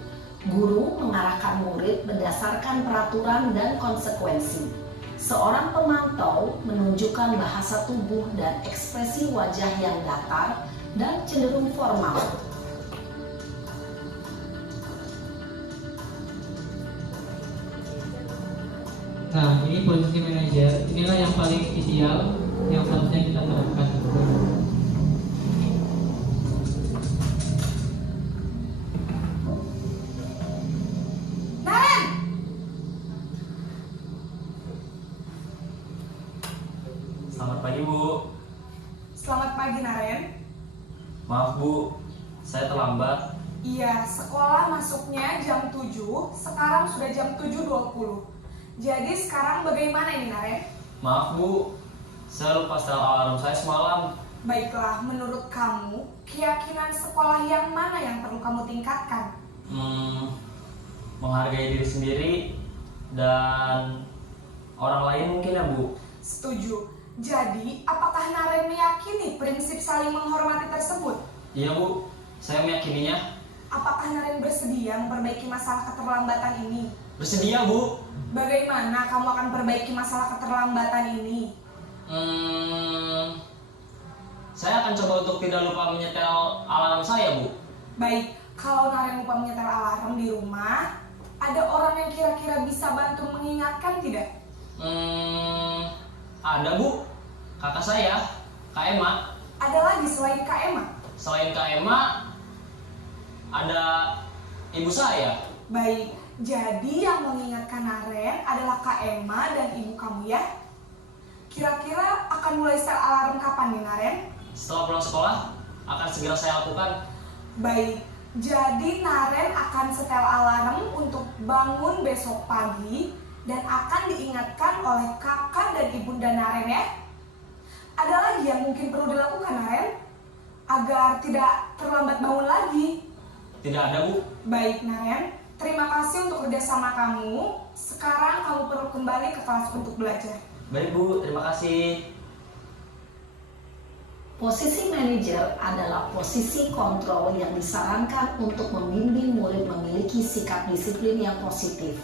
Guru mengarahkan murid berdasarkan peraturan dan konsekuensi. Seorang pemantau menunjukkan bahasa tubuh dan ekspresi wajah yang datar dan cenderung formal. Nah, ini posisi manajer. Inilah yang paling ideal yang seharusnya kita terapkan. Naren! Selamat pagi, Bu. Selamat pagi, Naren. Maaf, Bu. Saya terlambat. Iya, sekolah masuknya jam 7, sekarang sudah jam 7.20. Jadi sekarang bagaimana ini, Naren? Maaf, Bu. Saya lupa setel alarm saya semalam. Baiklah, menurut kamu, keyakinan sekolah yang mana yang perlu kamu tingkatkan? Menghargai diri sendiri dan orang lain mungkin ya, Bu. Setuju. Jadi, apakah Naren meyakini prinsip saling menghormati tersebut? Iya, Bu. Saya meyakininya. Apakah Naren bersedia memperbaiki masalah keterlambatan ini? Bersedia, Bu. Bagaimana kamu akan perbaiki masalah keterlambatan ini? Saya akan coba untuk tidak lupa menyetel alarm saya, Bu. Baik, kalau Naren lupa menyetel alarm di rumah, ada orang yang kira-kira bisa bantu mengingatkan tidak? Ada, Bu. Kakak saya, Kak Emma. Ada lagi selain Kak Emma? Selain Kak Emma, ada ibu saya. Baik, jadi yang mengingatkan Naren adalah Kak Emma dan ibu kamu ya? Kira-kira akan mulai setel alarm kapan nih, Naren? Setelah pulang sekolah, akan segera saya lakukan. Baik, jadi Naren akan setel alarm untuk bangun besok pagi dan akan diingatkan oleh kakak dan ibunda Naren ya. Ada lagi yang mungkin perlu dilakukan, Naren, agar tidak terlambat bangun lagi? Tidak ada, Bu. Baik, Naren, terima kasih untuk kerjasama kamu. Sekarang kamu perlu kembali ke kelas untuk belajar. Baik, Bu. Terima kasih. Posisi manajer adalah posisi kontrol yang disarankan untuk membimbing murid memiliki sikap disiplin yang positif,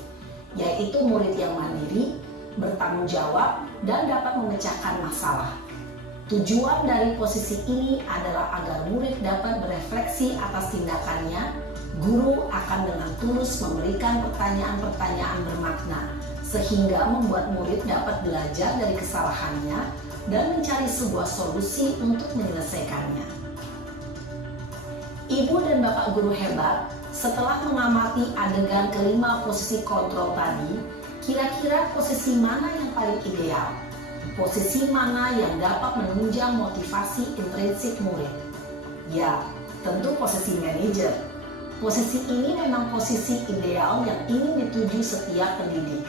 yaitu murid yang mandiri, bertanggung jawab, dan dapat memecahkan masalah. Tujuan dari posisi ini adalah agar murid dapat berefleksi atas tindakannya. Guru akan dengan tulus memberikan pertanyaan-pertanyaan bermakna, sehingga membuat murid dapat belajar dari kesalahannya dan mencari sebuah solusi untuk menyelesaikannya. Ibu dan Bapak guru hebat, setelah mengamati adegan kelima posisi kontrol tadi, kira-kira posisi mana yang paling ideal? Posisi mana yang dapat menunjang motivasi intrinsik murid? Ya, tentu posisi manajer. Posisi ini memang posisi ideal yang ingin dituju setiap pendidik.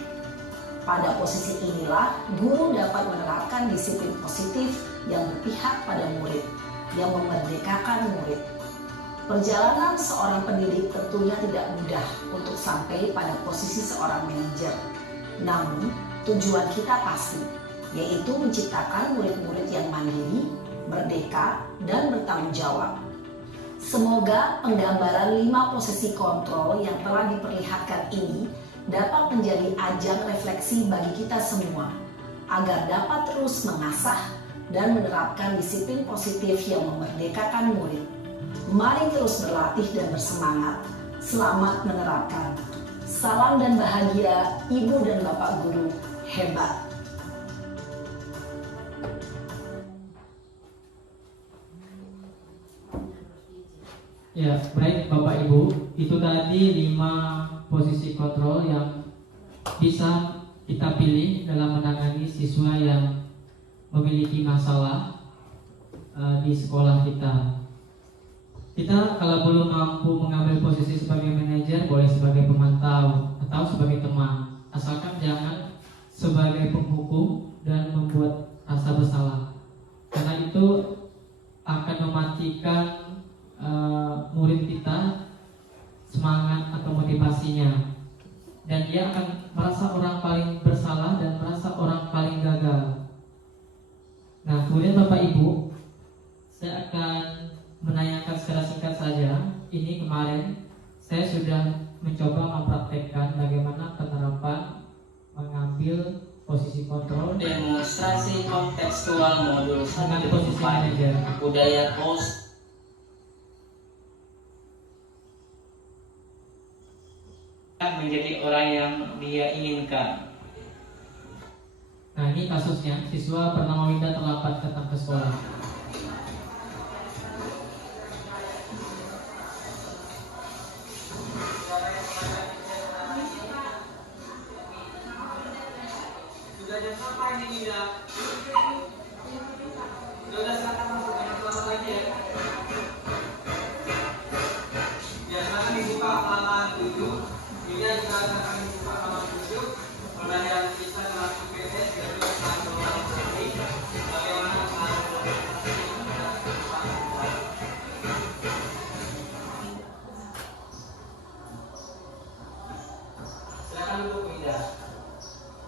Pada posisi inilah, guru dapat menerapkan disiplin positif yang berpihak pada murid, yang memerdekakan murid. Perjalanan seorang pendidik tentunya tidak mudah untuk sampai pada posisi seorang manajer. Namun, tujuan kita pasti, yaitu menciptakan murid-murid yang mandiri, merdeka, dan bertanggung jawab. Semoga penggambaran 5 posisi kontrol yang telah diperlihatkan ini dapat menjadi ajang refleksi bagi kita semua, agar dapat terus mengasah dan menerapkan disiplin positif yang memerdekakan murid. Mari terus berlatih dan bersemangat. Selamat menerapkan. Salam dan bahagia, Ibu dan Bapak guru hebat. Ya, baik Bapak Ibu, itu tadi 5 posisi kontrol yang bisa kita pilih dalam menangani siswa yang memiliki masalah di sekolah kita. Kita kalau belum mampu mengambil posisi sebagai manajer, boleh sebagai pemantau atau sebagai teman, asalkan jangan sebagai penghukum dan membuat rasa bersalah, karena itu akan mematikan murid kita semangat atau motivasinya, dan dia akan merasa orang paling bersalah dan merasa orang paling gagal. Nah, kemudian Bapak Ibu, saya akan menanyakan secara singkat saja. Ini kemarin saya sudah mencoba mempraktekkan bagaimana penerapan mengambil posisi kontrol Demonstrasi kontekstual modul dengan posisi 1.4 manajer. budaya post menjadi orang yang dia inginkan. Nah, ini kasusnya, siswa bernama Winda terlambat datang ke sekolah. Sudah jam berapa ini, Winda? Udah silakan masuk dengan selamat lagi ya. Biasakan dibuka halaman 7. Ini juga akan dibuka halaman 7. Pembelajaran kita kelas UPS dari kelas 12 ini. Bagaimana silakan duduk Winda.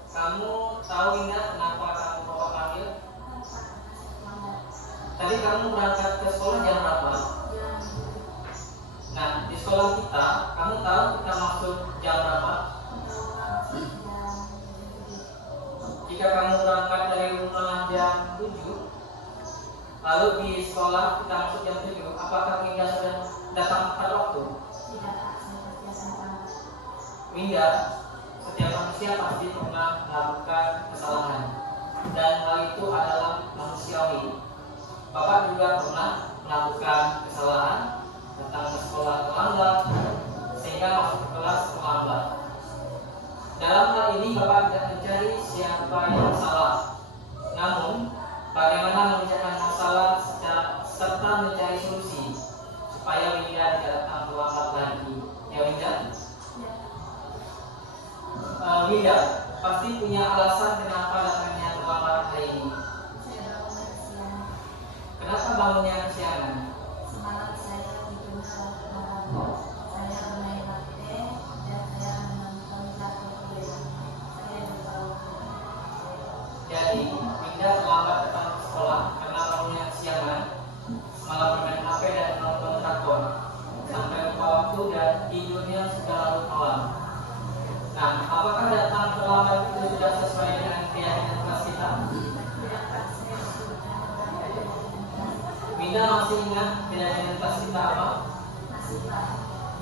Kamu tahu Winda kenapa kamu bapak panggil? Tadi kamu berangkat ke sekolah jam berapa? Nah, di sekolah kita, kamu tahu kita masuk jam berapa? Jika kamu berangkat dari rumah jam 7, lalu di sekolah kita masuk jam 7, apakah Winda sudah datang tepat waktu? Winda, setiap manusia pasti pernah melakukan kesalahan, dan hal itu adalah manusiawi. Bapak juga pernah melakukan kesalahan tentang ke sekolah terlambat, sehingga masuk ke kelas terlambat. Dalam hal ini Bapak tidak mencari siapa yang salah, namun bagaimana memecahkan masalah serta mencari solusi supaya Winda tidak datang terlambat lagi. Ya Winda? Winda pasti punya alasan kenapa datangnya terlambat hari ini. Kenapa bangunnya kesiangan? Semalam saya tidur malam. Saya bermain HP dan saya menonton satu film. Saya lupa. Jadi, Winda terlambat datang ke sekolah karena bangunnya kesiangan, malah bermain HP dan menonton drakor sampai lupa waktu dan tidurnya sudah larut malam. Nah, apakah datang terlambat itu sudah sesuai dengan keyakinan kelas kita? Winda masih ingat keyakinan kelas kita apa? Masih Pak.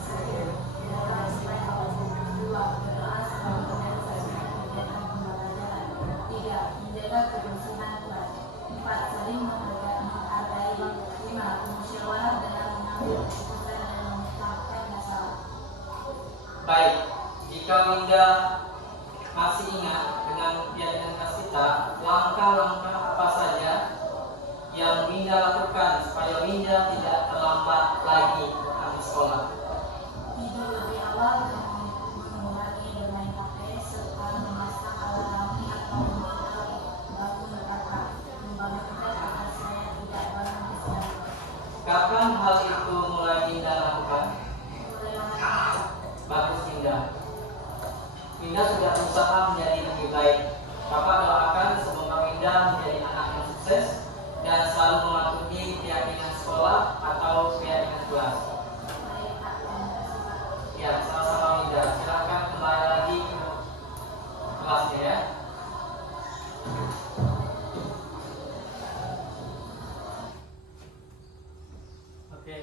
Saya tidak sampai awal 2 kelas, kemudian saya kegiatan pembelajaran. 3. Menjaga kebersihan kelas. 4. Saling menghargai. 5. Musyawarah dalam mengambil keputusan dan memecahkan masalah. Baik, jika Winda masih ingat dengan keyakinan kelas kita, langkah-langkah apa saja yang Winda lakukan supaya Winda tidak terlambat lagi datang ke sekolah? Tidur lebih awal dan mengurangi bermain HP serta memasang alarm atau meminta bangun kakak membangunkan agar saya tidak bangun kesiangan. Kapan hal itu mulai Winda lakukan? Mulai malam. Bagus Winda. Winda sudah berusaha menjadi lebih baik. Bapak doakan semoga Winda menjadi anak yang sukses dan selalu mematuhi keyakinan sekolah atau keyakinan kelas. Baik Pak, terima kasih Pak. Ya, sama-sama Winda. Silakan kembali lagi ke kelasnya ya. Oke.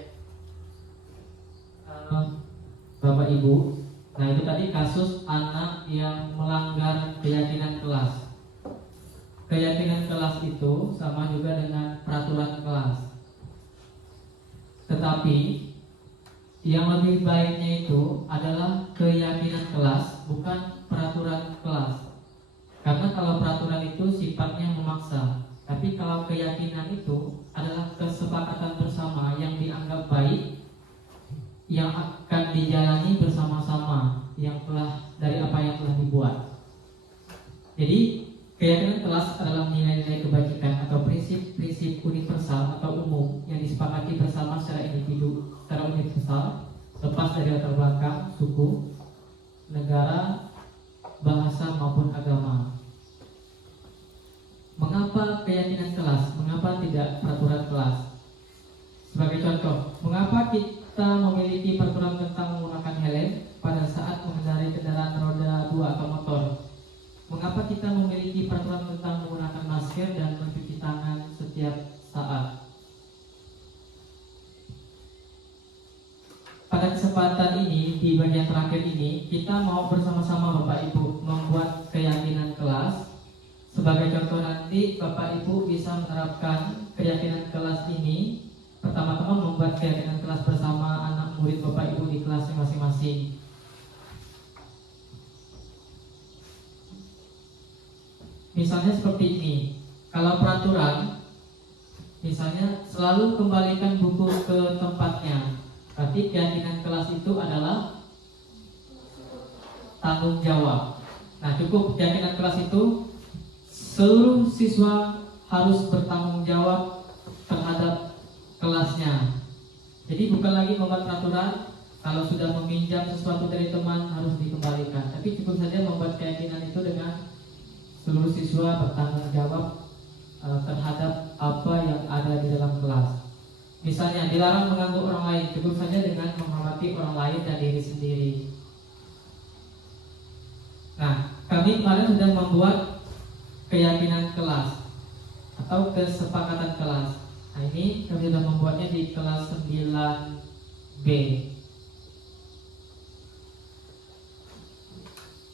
Bapak Ibu, nah itu tadi kasus anak yang melanggar keyakinan kelas. Keyakinan kelas itu sama juga dengan peraturan kelas. Tetapi yang lebih baiknya itu adalah keyakinan kelas, bukan peraturan kelas. Karena kalau peraturan itu sifatnya memaksa, tapi kalau keyakinan itu adalah kesepakatan bersama yang dianggap baik, yang akan dijalani bersama-sama, yang telah dari apa yang telah dibuat. Jadi keyakinan kelas adalah nilai-nilai kebajikan atau prinsip-prinsip universal atau umum yang disepakati bersama secara individu, secara universal, lepas dari latar belakang, suku, negara, bahasa maupun agama. Mengapa keyakinan kelas? Mengapa tidak peraturan kelas? Sebagai contoh, mengapa kita memiliki peraturan tentang menggunakan helm pada saat mengendarai kendaraan roda 2 atau motor? Mengapa kita memiliki peraturan tentang menggunakan masker dan mencuci tangan setiap saat? Pada kesempatan ini, di bagian terakhir ini, kita mau bersama-sama Bapak Ibu membuat keyakinan kelas. Sebagai contoh nanti Bapak Ibu bisa menerapkan keyakinan kelas ini. Pertama-tama membuat keyakinan kelas bersama anak murid Bapak Ibu di kelasnya masing-masing. Misalnya seperti ini. Kalau peraturan Misalnya selalu kembalikan buku ke tempatnya. Berarti keyakinan kelas itu adalah tanggung jawab. Nah, cukup keyakinan kelas itu seluruh siswa harus bertanggung jawab terhadap kelasnya. Jadi bukan lagi membuat peraturan kalau sudah meminjam sesuatu dari teman harus dikembalikan. Tapi cukup saja membuat keyakinan itu dengan seluruh siswa bertanggung jawab terhadap apa yang ada di dalam kelas. Misalnya dilarang mengganggu orang lain, cukup saja dengan menghormati orang lain dan diri sendiri. Nah, kami kemarin sudah membuat keyakinan kelas atau kesepakatan kelas. Nah, ini kami sudah membuatnya di kelas 9B.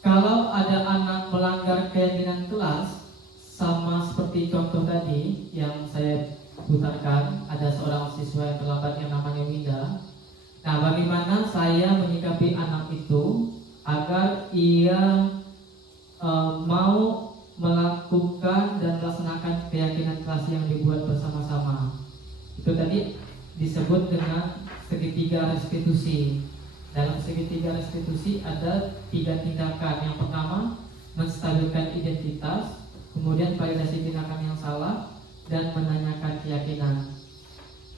Kalau ada anak melanggar keyakinan kelas, sama seperti contoh tadi yang saya putarkan, ada seorang siswa yang terlambat yang namanya Winda. Nah, bagaimana saya menyikapi anak itu agar ia mau melakukan dan melaksanakan keyakinan kelas yang dibuat bersama-sama. Itu tadi disebut dengan segitiga restitusi. Dalam segitiga restitusi ada 3 tindakan. Yang pertama, menstabilkan identitas, kemudian validasi tindakan yang salah, dan menanyakan keyakinan.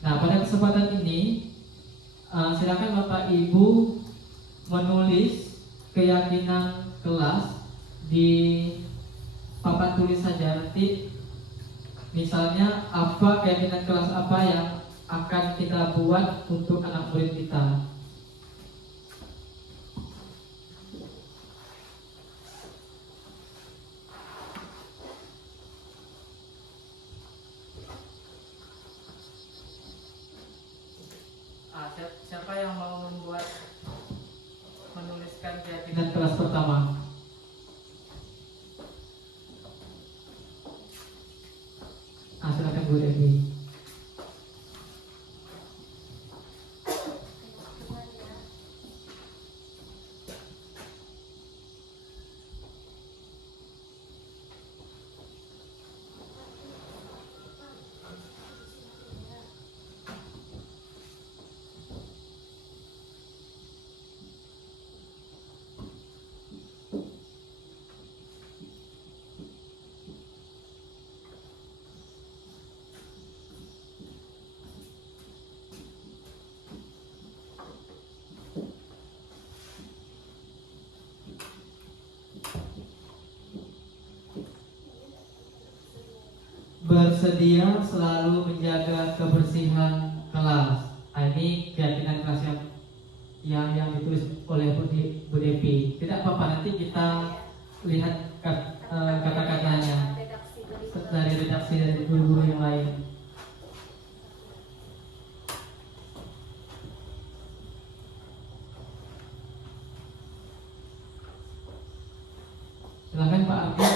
Nah, pada kesempatan ini silakan Bapak Ibu menulis keyakinan kelas di papan tulis saja. Nanti misalnya apa keyakinan kelas apa yang akan kita buat untuk anak murid kita. Siapa yang mau menuliskan keyakinan kelas pertama? Silakan Bu Devi. Bersedia selalu menjaga kebersihan kelas. Ini keyakinan kelas yang ditulis oleh Bu Devi. Tidak apa-apa, nanti kita lihat kata-katanya dari redaksi dari guru-guru yang lain. Silakan Pak Ardi.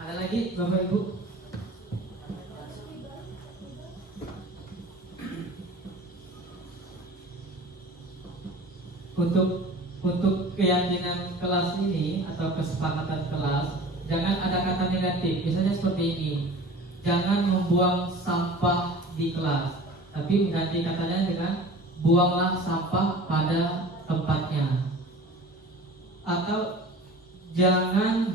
Ada lagi Bapak Ibu? Untuk keyakinan kelas ini atau kesepakatan kelas, jangan ada kata negatif. Misalnya seperti ini, jangan membuang sampah di kelas, tapi mengganti katanya dengan buanglah sampah pada tempatnya. Atau jangan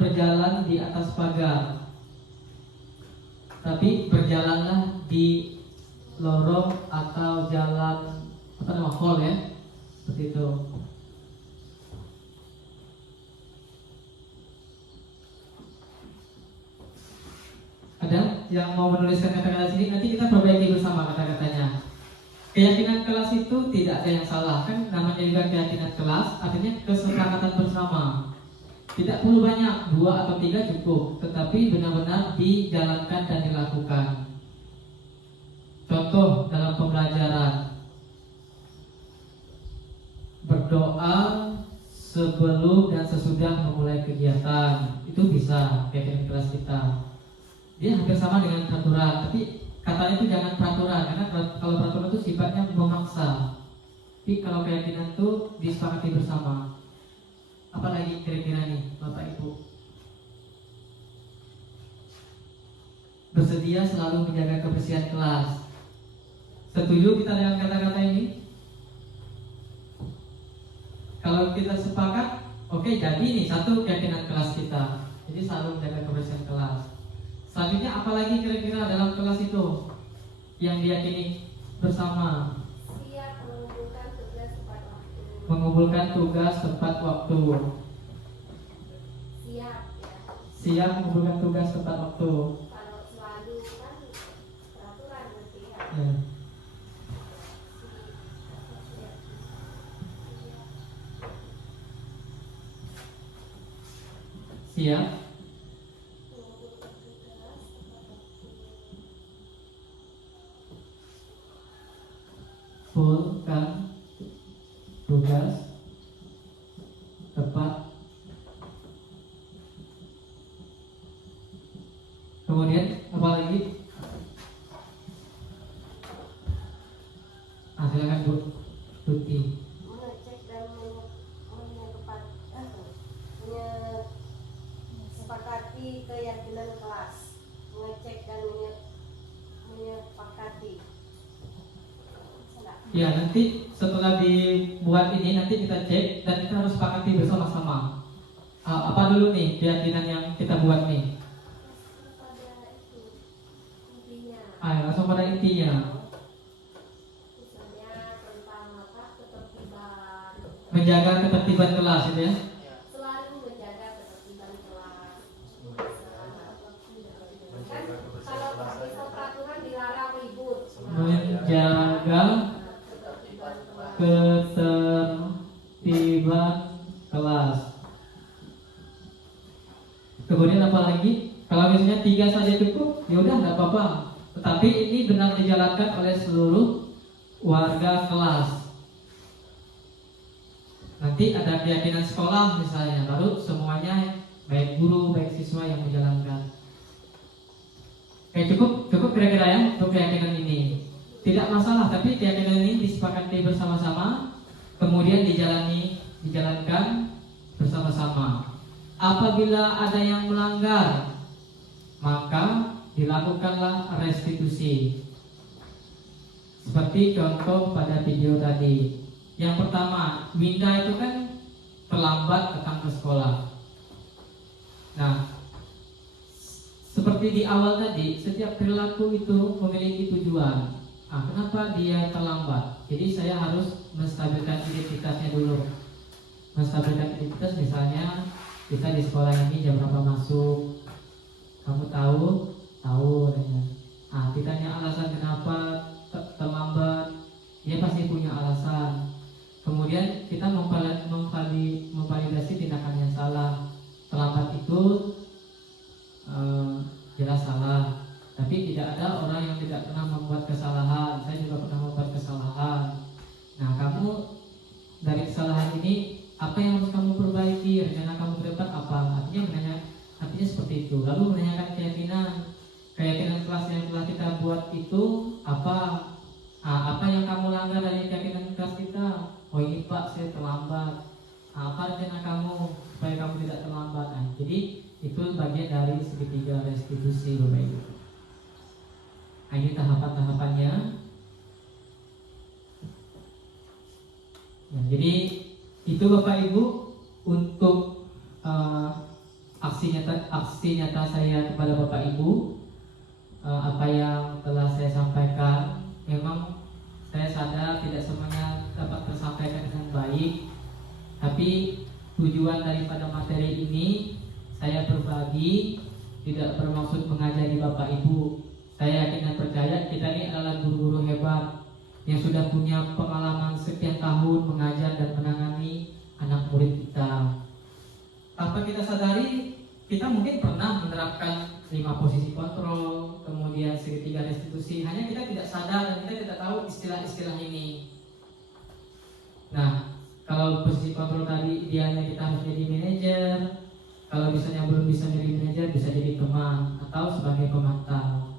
berjalan di atas pagar, tapi berjalanlah di lorong atau jalan hall ya, seperti itu. Ada yang mau menuliskan kata-kata sini? Nanti kita perbaiki bersama kata-katanya. Keyakinan kelas itu tidak ada yang salah, kan namanya juga keyakinan kelas, artinya kesepakatan bersama. Tidak perlu banyak, 2 atau 3 cukup, tetapi benar-benar dijalankan dan dilakukan. Contoh dalam pembelajaran, berdoa sebelum dan sesudah memulai kegiatan, itu bisa keyakinan kelas kita. Dia hampir sama dengan peraturan, tapi katanya itu jangan peraturan, karena kalau peraturan itu sifatnya memaksa. Tapi kalau keyakinan itu disepakati bersama. Apalagi kira-kira nih Bapak Ibu? Bersedia selalu menjaga kebersihan kelas. Setuju kita dengan kata-kata ini? Kalau kita sepakat, oke, jadi ini satu keyakinan kelas kita. Jadi selalu menjaga kebersihan kelas. Selanjutnya apalagi kira-kira dalam kelas itu yang diyakini bersama? Siap mengumpulkan tugas tepat waktu. Mengumpulkan tugas tepat waktu. Siap ya. Siap mengumpulkan tugas tepat waktu. Kalau selalu kan peraturan berarti ya. Ya. Siap. Fullkan tugas tepat. Kemudian apa lagi? Silakan Bu Tuti. Mengecek dan menyepakati keyakinan kelas. Mengecek dan menyepakati. Ya, nanti setelah dibuat ini nanti kita cek dan kita harus sepakati bersama-sama. Apa dulu nih keyakinan yang kita buat nih? Pada itu intinya. Langsung pada intinya. Misalnya tentang apa? Ketertiban. Menjaga ketertiban kelas itu ya. Selalu menjaga ketertiban kelas. Kan kalau misal peraturan dilarang ribut. Menjaga ketertiban kelas. Kemudian apa lagi? Kalau misalnya 3 saja cukup, ya udah nggak apa-apa. Tetapi ini benar dijalankan oleh seluruh warga kelas. Nanti ada keyakinan sekolah misalnya, baru semuanya baik guru, baik siswa yang menjalankan. Cukup kira-kira ya untuk keyakinan ini. Tidak masalah, tapi keyakinan ini disepakati bersama-sama, kemudian dijalankan bersama-sama. Apabila ada yang melanggar, maka dilakukanlah restitusi. Seperti contoh pada video tadi. Yang pertama, Winda itu kan terlambat datang ke sekolah. Nah, seperti di awal tadi, setiap perilaku itu memiliki tujuan. Kenapa dia terlambat? Jadi saya harus menstabilkan identitasnya dulu. Menstabilkan identitas misalnya kita di sekolah ini jam berapa masuk? Kamu tahu? Tahu. Ditanya alasan kenapa terlambat, dia pasti punya alasan. Kemudian kita memvalidasi tindakan yang salah. Terlambat itu jelas salah. Tapi tidak ada orang yang tidak pernah membuat kesalahan. Saya juga pernah membuat kesalahan. Nah, kamu dari kesalahan ini apa yang harus kamu perbaiki? Rencana kamu ke depan apa? Artinya seperti itu. Lalu menanyakan keyakinan kelas yang telah kita buat itu apa? Apa yang kamu langgar dari keyakinan kelas kita? Oh ini Pak, saya terlambat. Apa rencana kamu supaya kamu tidak terlambat? Jadi itu bagian dari segitiga restitusi Bapak Ibu. Ini tahapan-tahapannya. Ya, jadi itu Bapak Ibu untuk aksi nyata saya kepada Bapak Ibu. Apa yang telah saya sampaikan, memang saya sadar tidak semuanya dapat tersampaikan dengan baik, tapi tujuan daripada materi ini saya berbagi, tidak bermaksud mengajari Bapak Ibu. Saya yakin dan percaya kita ini adalah guru-guru hebat yang sudah punya pengalaman sekian tahun mengajar dan menangani anak murid kita. Tanpa kita sadari, kita mungkin pernah menerapkan 5 posisi kontrol, kemudian segitiga restitusi. Hanya kita tidak sadar dan kita tidak tahu istilah-istilah ini. Nah, kalau posisi kontrol tadi idealnya kita harus jadi manajer. Kalau misalnya belum bisa jadi manajer, bisa jadi teman atau sebagai pemantau.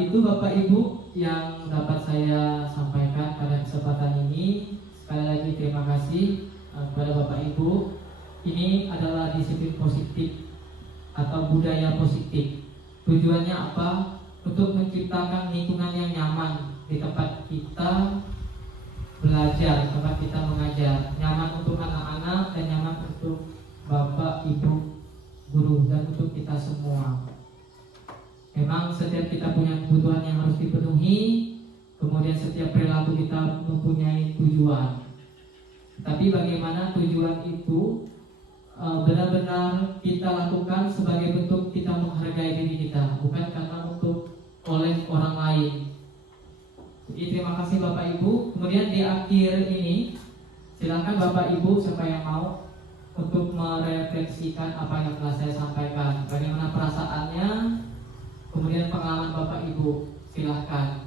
Itu Bapak Ibu yang dapat saya sampaikan pada kesempatan ini. Sekali lagi terima kasih. kepada Bapak Ibu, ini adalah disiplin positif atau budaya positif. Tujuannya apa? Untuk menciptakan lingkungan yang nyaman di tempat kita belajar, tempat kita mengajar, nyaman untuk anak-anak dan nyaman untuk Bapak, Ibu, guru, dan untuk kita semua. Memang setiap kita punya kebutuhan yang harus dipenuhi, kemudian setiap perilaku kita mempunyai tujuan. Tapi bagaimana tujuan itu benar-benar kita lakukan sebagai bentuk kita menghargai diri kita, bukan karena untuk oleh orang lain. Jadi terima kasih Bapak Ibu. Kemudian di akhir ini silakan Bapak Ibu siapa yang mau untuk merefleksikan apa yang telah saya sampaikan. Bagaimana perasaannya, kemudian pengalaman Bapak Ibu, silahkan.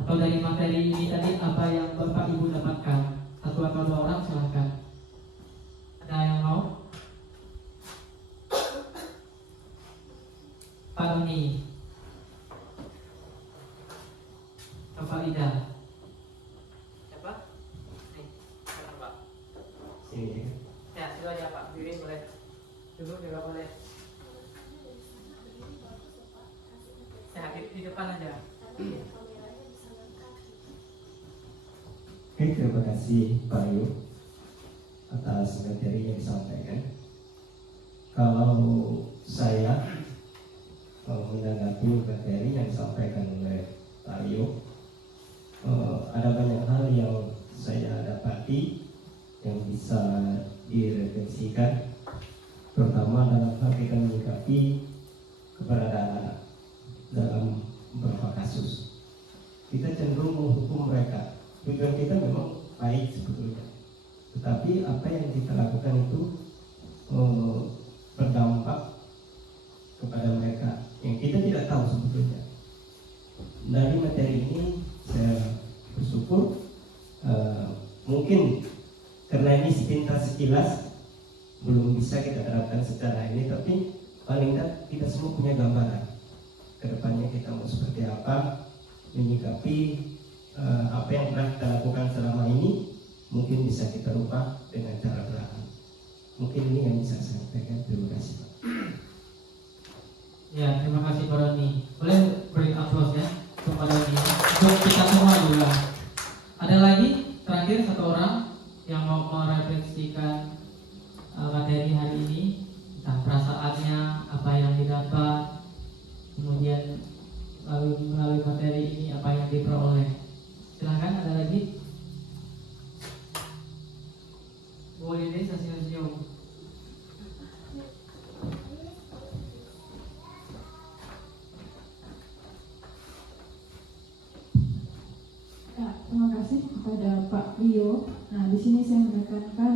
Atau dari materi ini tadi apa yang Bapak Ibu dapatkan, satu atau dua orang silahkan. Ada yang mau? Pak Doni, Bapak Ida. Siapa? Nih, silakan Pak. Sini. Ya, silakan aja Pak. Bibi boleh. Duduk juga boleh. Ya, di depan aja. Oke, terima kasih Pak Yu atas materi yang disampaikan. Kalau saya menanggapi materi yang disampaikan oleh Pak Yu, ada banyak hal yang saya dapati yang bisa direfleksikan, terutama dalam hal kita menyikapi keberadaan anak dalam beberapa kasus. Kita cenderung menghukum mereka. Tujuan kita memang baik sebetulnya, tetapi apa yang kita lakukan itu berdampak kepada mereka yang kita tidak tahu sebetulnya. Dari materi ini saya bersyukur, mungkin karena ini sepintas sekilas belum bisa kita terapkan secara ini, tapi paling tidak kita semua punya gambaran kedepannya kita mau seperti apa menyikapi apa yang telah kita lakukan selama ini. Mungkin bisa kita rubah dengan cara berlaku. Mungkin ini yang bisa saya sampaikan. Terima kasih Pak. Ya, terima kasih Pak Doni. Boleh beri aplaus ya untuk Pak Doni, untuk kita semua juga. Ada lagi terakhir satu orang yang mau merefleksikan materi hari ini, tentang perasaannya, apa yang didapat, kemudian melalui materi ini apa yang diperoleh. Silahkan, ada lagi? Boleh deh, senyum-senyum. Ya, terima kasih kepada Pak Rio. Nah, di sini saya menekankan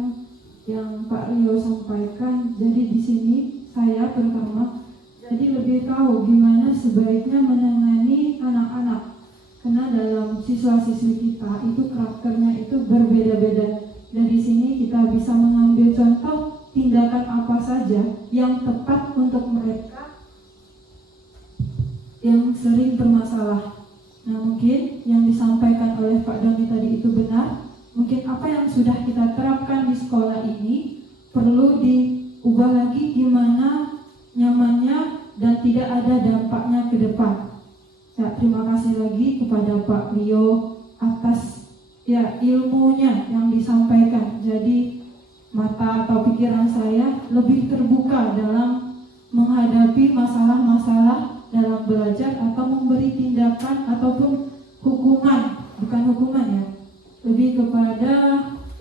yang Pak Rio sampaikan. Jadi di sini saya pertama jadi lebih tahu gimana sebaiknya menangani anak-anak. Karena dalam siswa-siswi kita itu karakternya itu berbeda-beda. Dari sini kita bisa mengambil contoh tindakan apa saja yang tepat untuk mereka yang sering bermasalah. Nah, mungkin yang disampaikan oleh Pak Doni tadi itu benar. Mungkin apa yang sudah kita terapkan di sekolah ini perlu diubah lagi gimana nyamannya dan tidak ada dampaknya ke depan. Ya, terima kasih lagi kepada Pak Rio atas ilmunya yang disampaikan. Jadi mata atau pikiran saya lebih terbuka dalam menghadapi masalah-masalah dalam belajar atau memberi tindakan ataupun hukuman, bukan hukuman ya, lebih kepada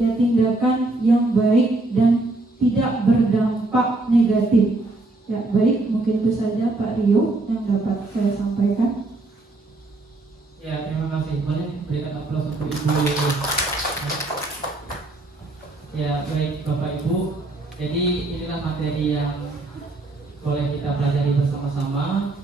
tindakan yang baik dan tidak berdampak negatif. Ya, baik, mungkin itu saja Pak Rio yang dapat saya sampaikan. Ya, terima kasih. Boleh berikan aplaus untuk Ibu. Ya, baik Bapak Ibu. Jadi inilah materi yang boleh kita pelajari bersama-sama.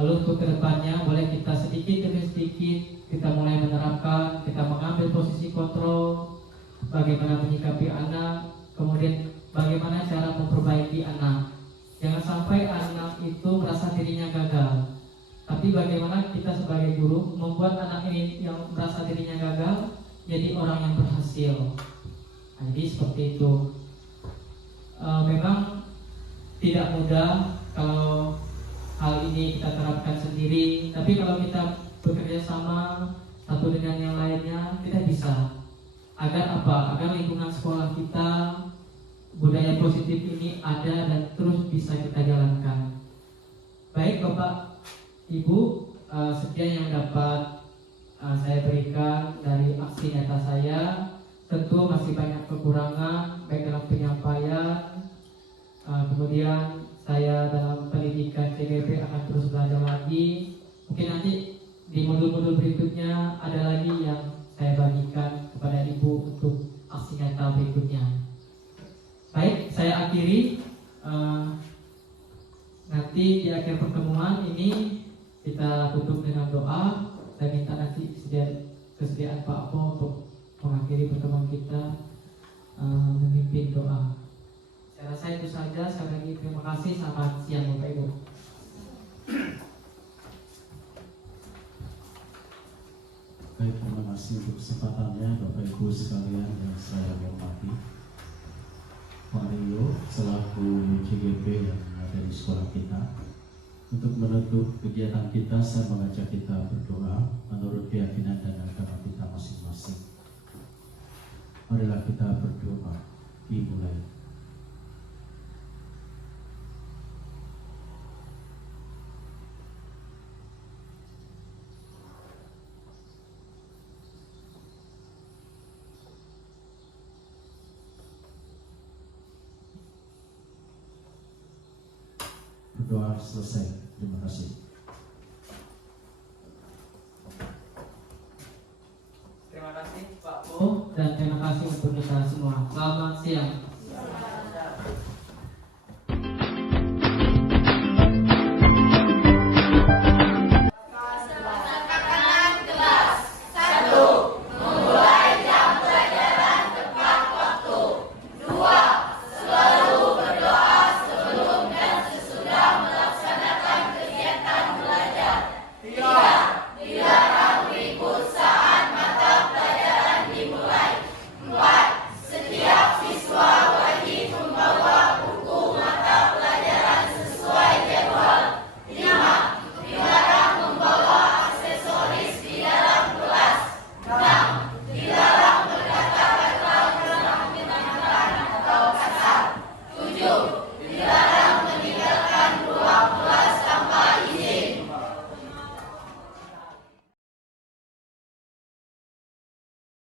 Lalu untuk kedepannya boleh kita sedikit demi sedikit kita mulai menerapkan, kita mengambil posisi kontrol, bagaimana menyikapi anak, kemudian bagaimana cara memperbaiki anak. Jangan sampai anak itu merasa dirinya gagal. Tapi bagaimana kita sebagai guru membuat anak ini yang merasa dirinya gagal jadi orang yang berhasil. Nah, jadi seperti itu. Memang tidak mudah kalau hal ini kita terapkan sendiri, tapi kalau kita bekerja sama satu dengan yang lainnya, kita bisa. Agar apa? Agar lingkungan sekolah kita, budaya positif ini ada dan terus bisa kita jalankan. Baik Bapak, Ibu, sekian yang dapat saya berikan dari aksi nyata saya. Tentu masih banyak kekurangan baik dalam penyampaian, kemudian saya dalam pendidikan CGP akan terus belajar lagi. Mungkin nanti di modul-modul berikutnya ada lagi yang saya bagikan kepada Ibu untuk aksi nyata berikutnya. Baik, saya akhiri. Nanti di akhir pertemuan ini kita tutup dengan doa. Saya minta nanti kesediaan Pak Apo untuk mengakhiri pertemuan kita memimpin doa. Saya rasa itu saja. Sekali lagi terima kasih. Selamat siang Bapak Ibu. Baik, terima kasih untuk kesempatannya Bapak Ibu sekalian yang saya hormati. Pak Rio selaku CGP yang ada di sekolah kita. Untuk menutup kegiatan kita, saya mengajak kita berdoa menurut keyakinan dan agama kita masing-masing. Marilah kita berdoa. Dimulai. Berdoa selesai. Terima kasih. Terima kasih Pak Po dan terima kasih untuk kita semua. Selamat siang.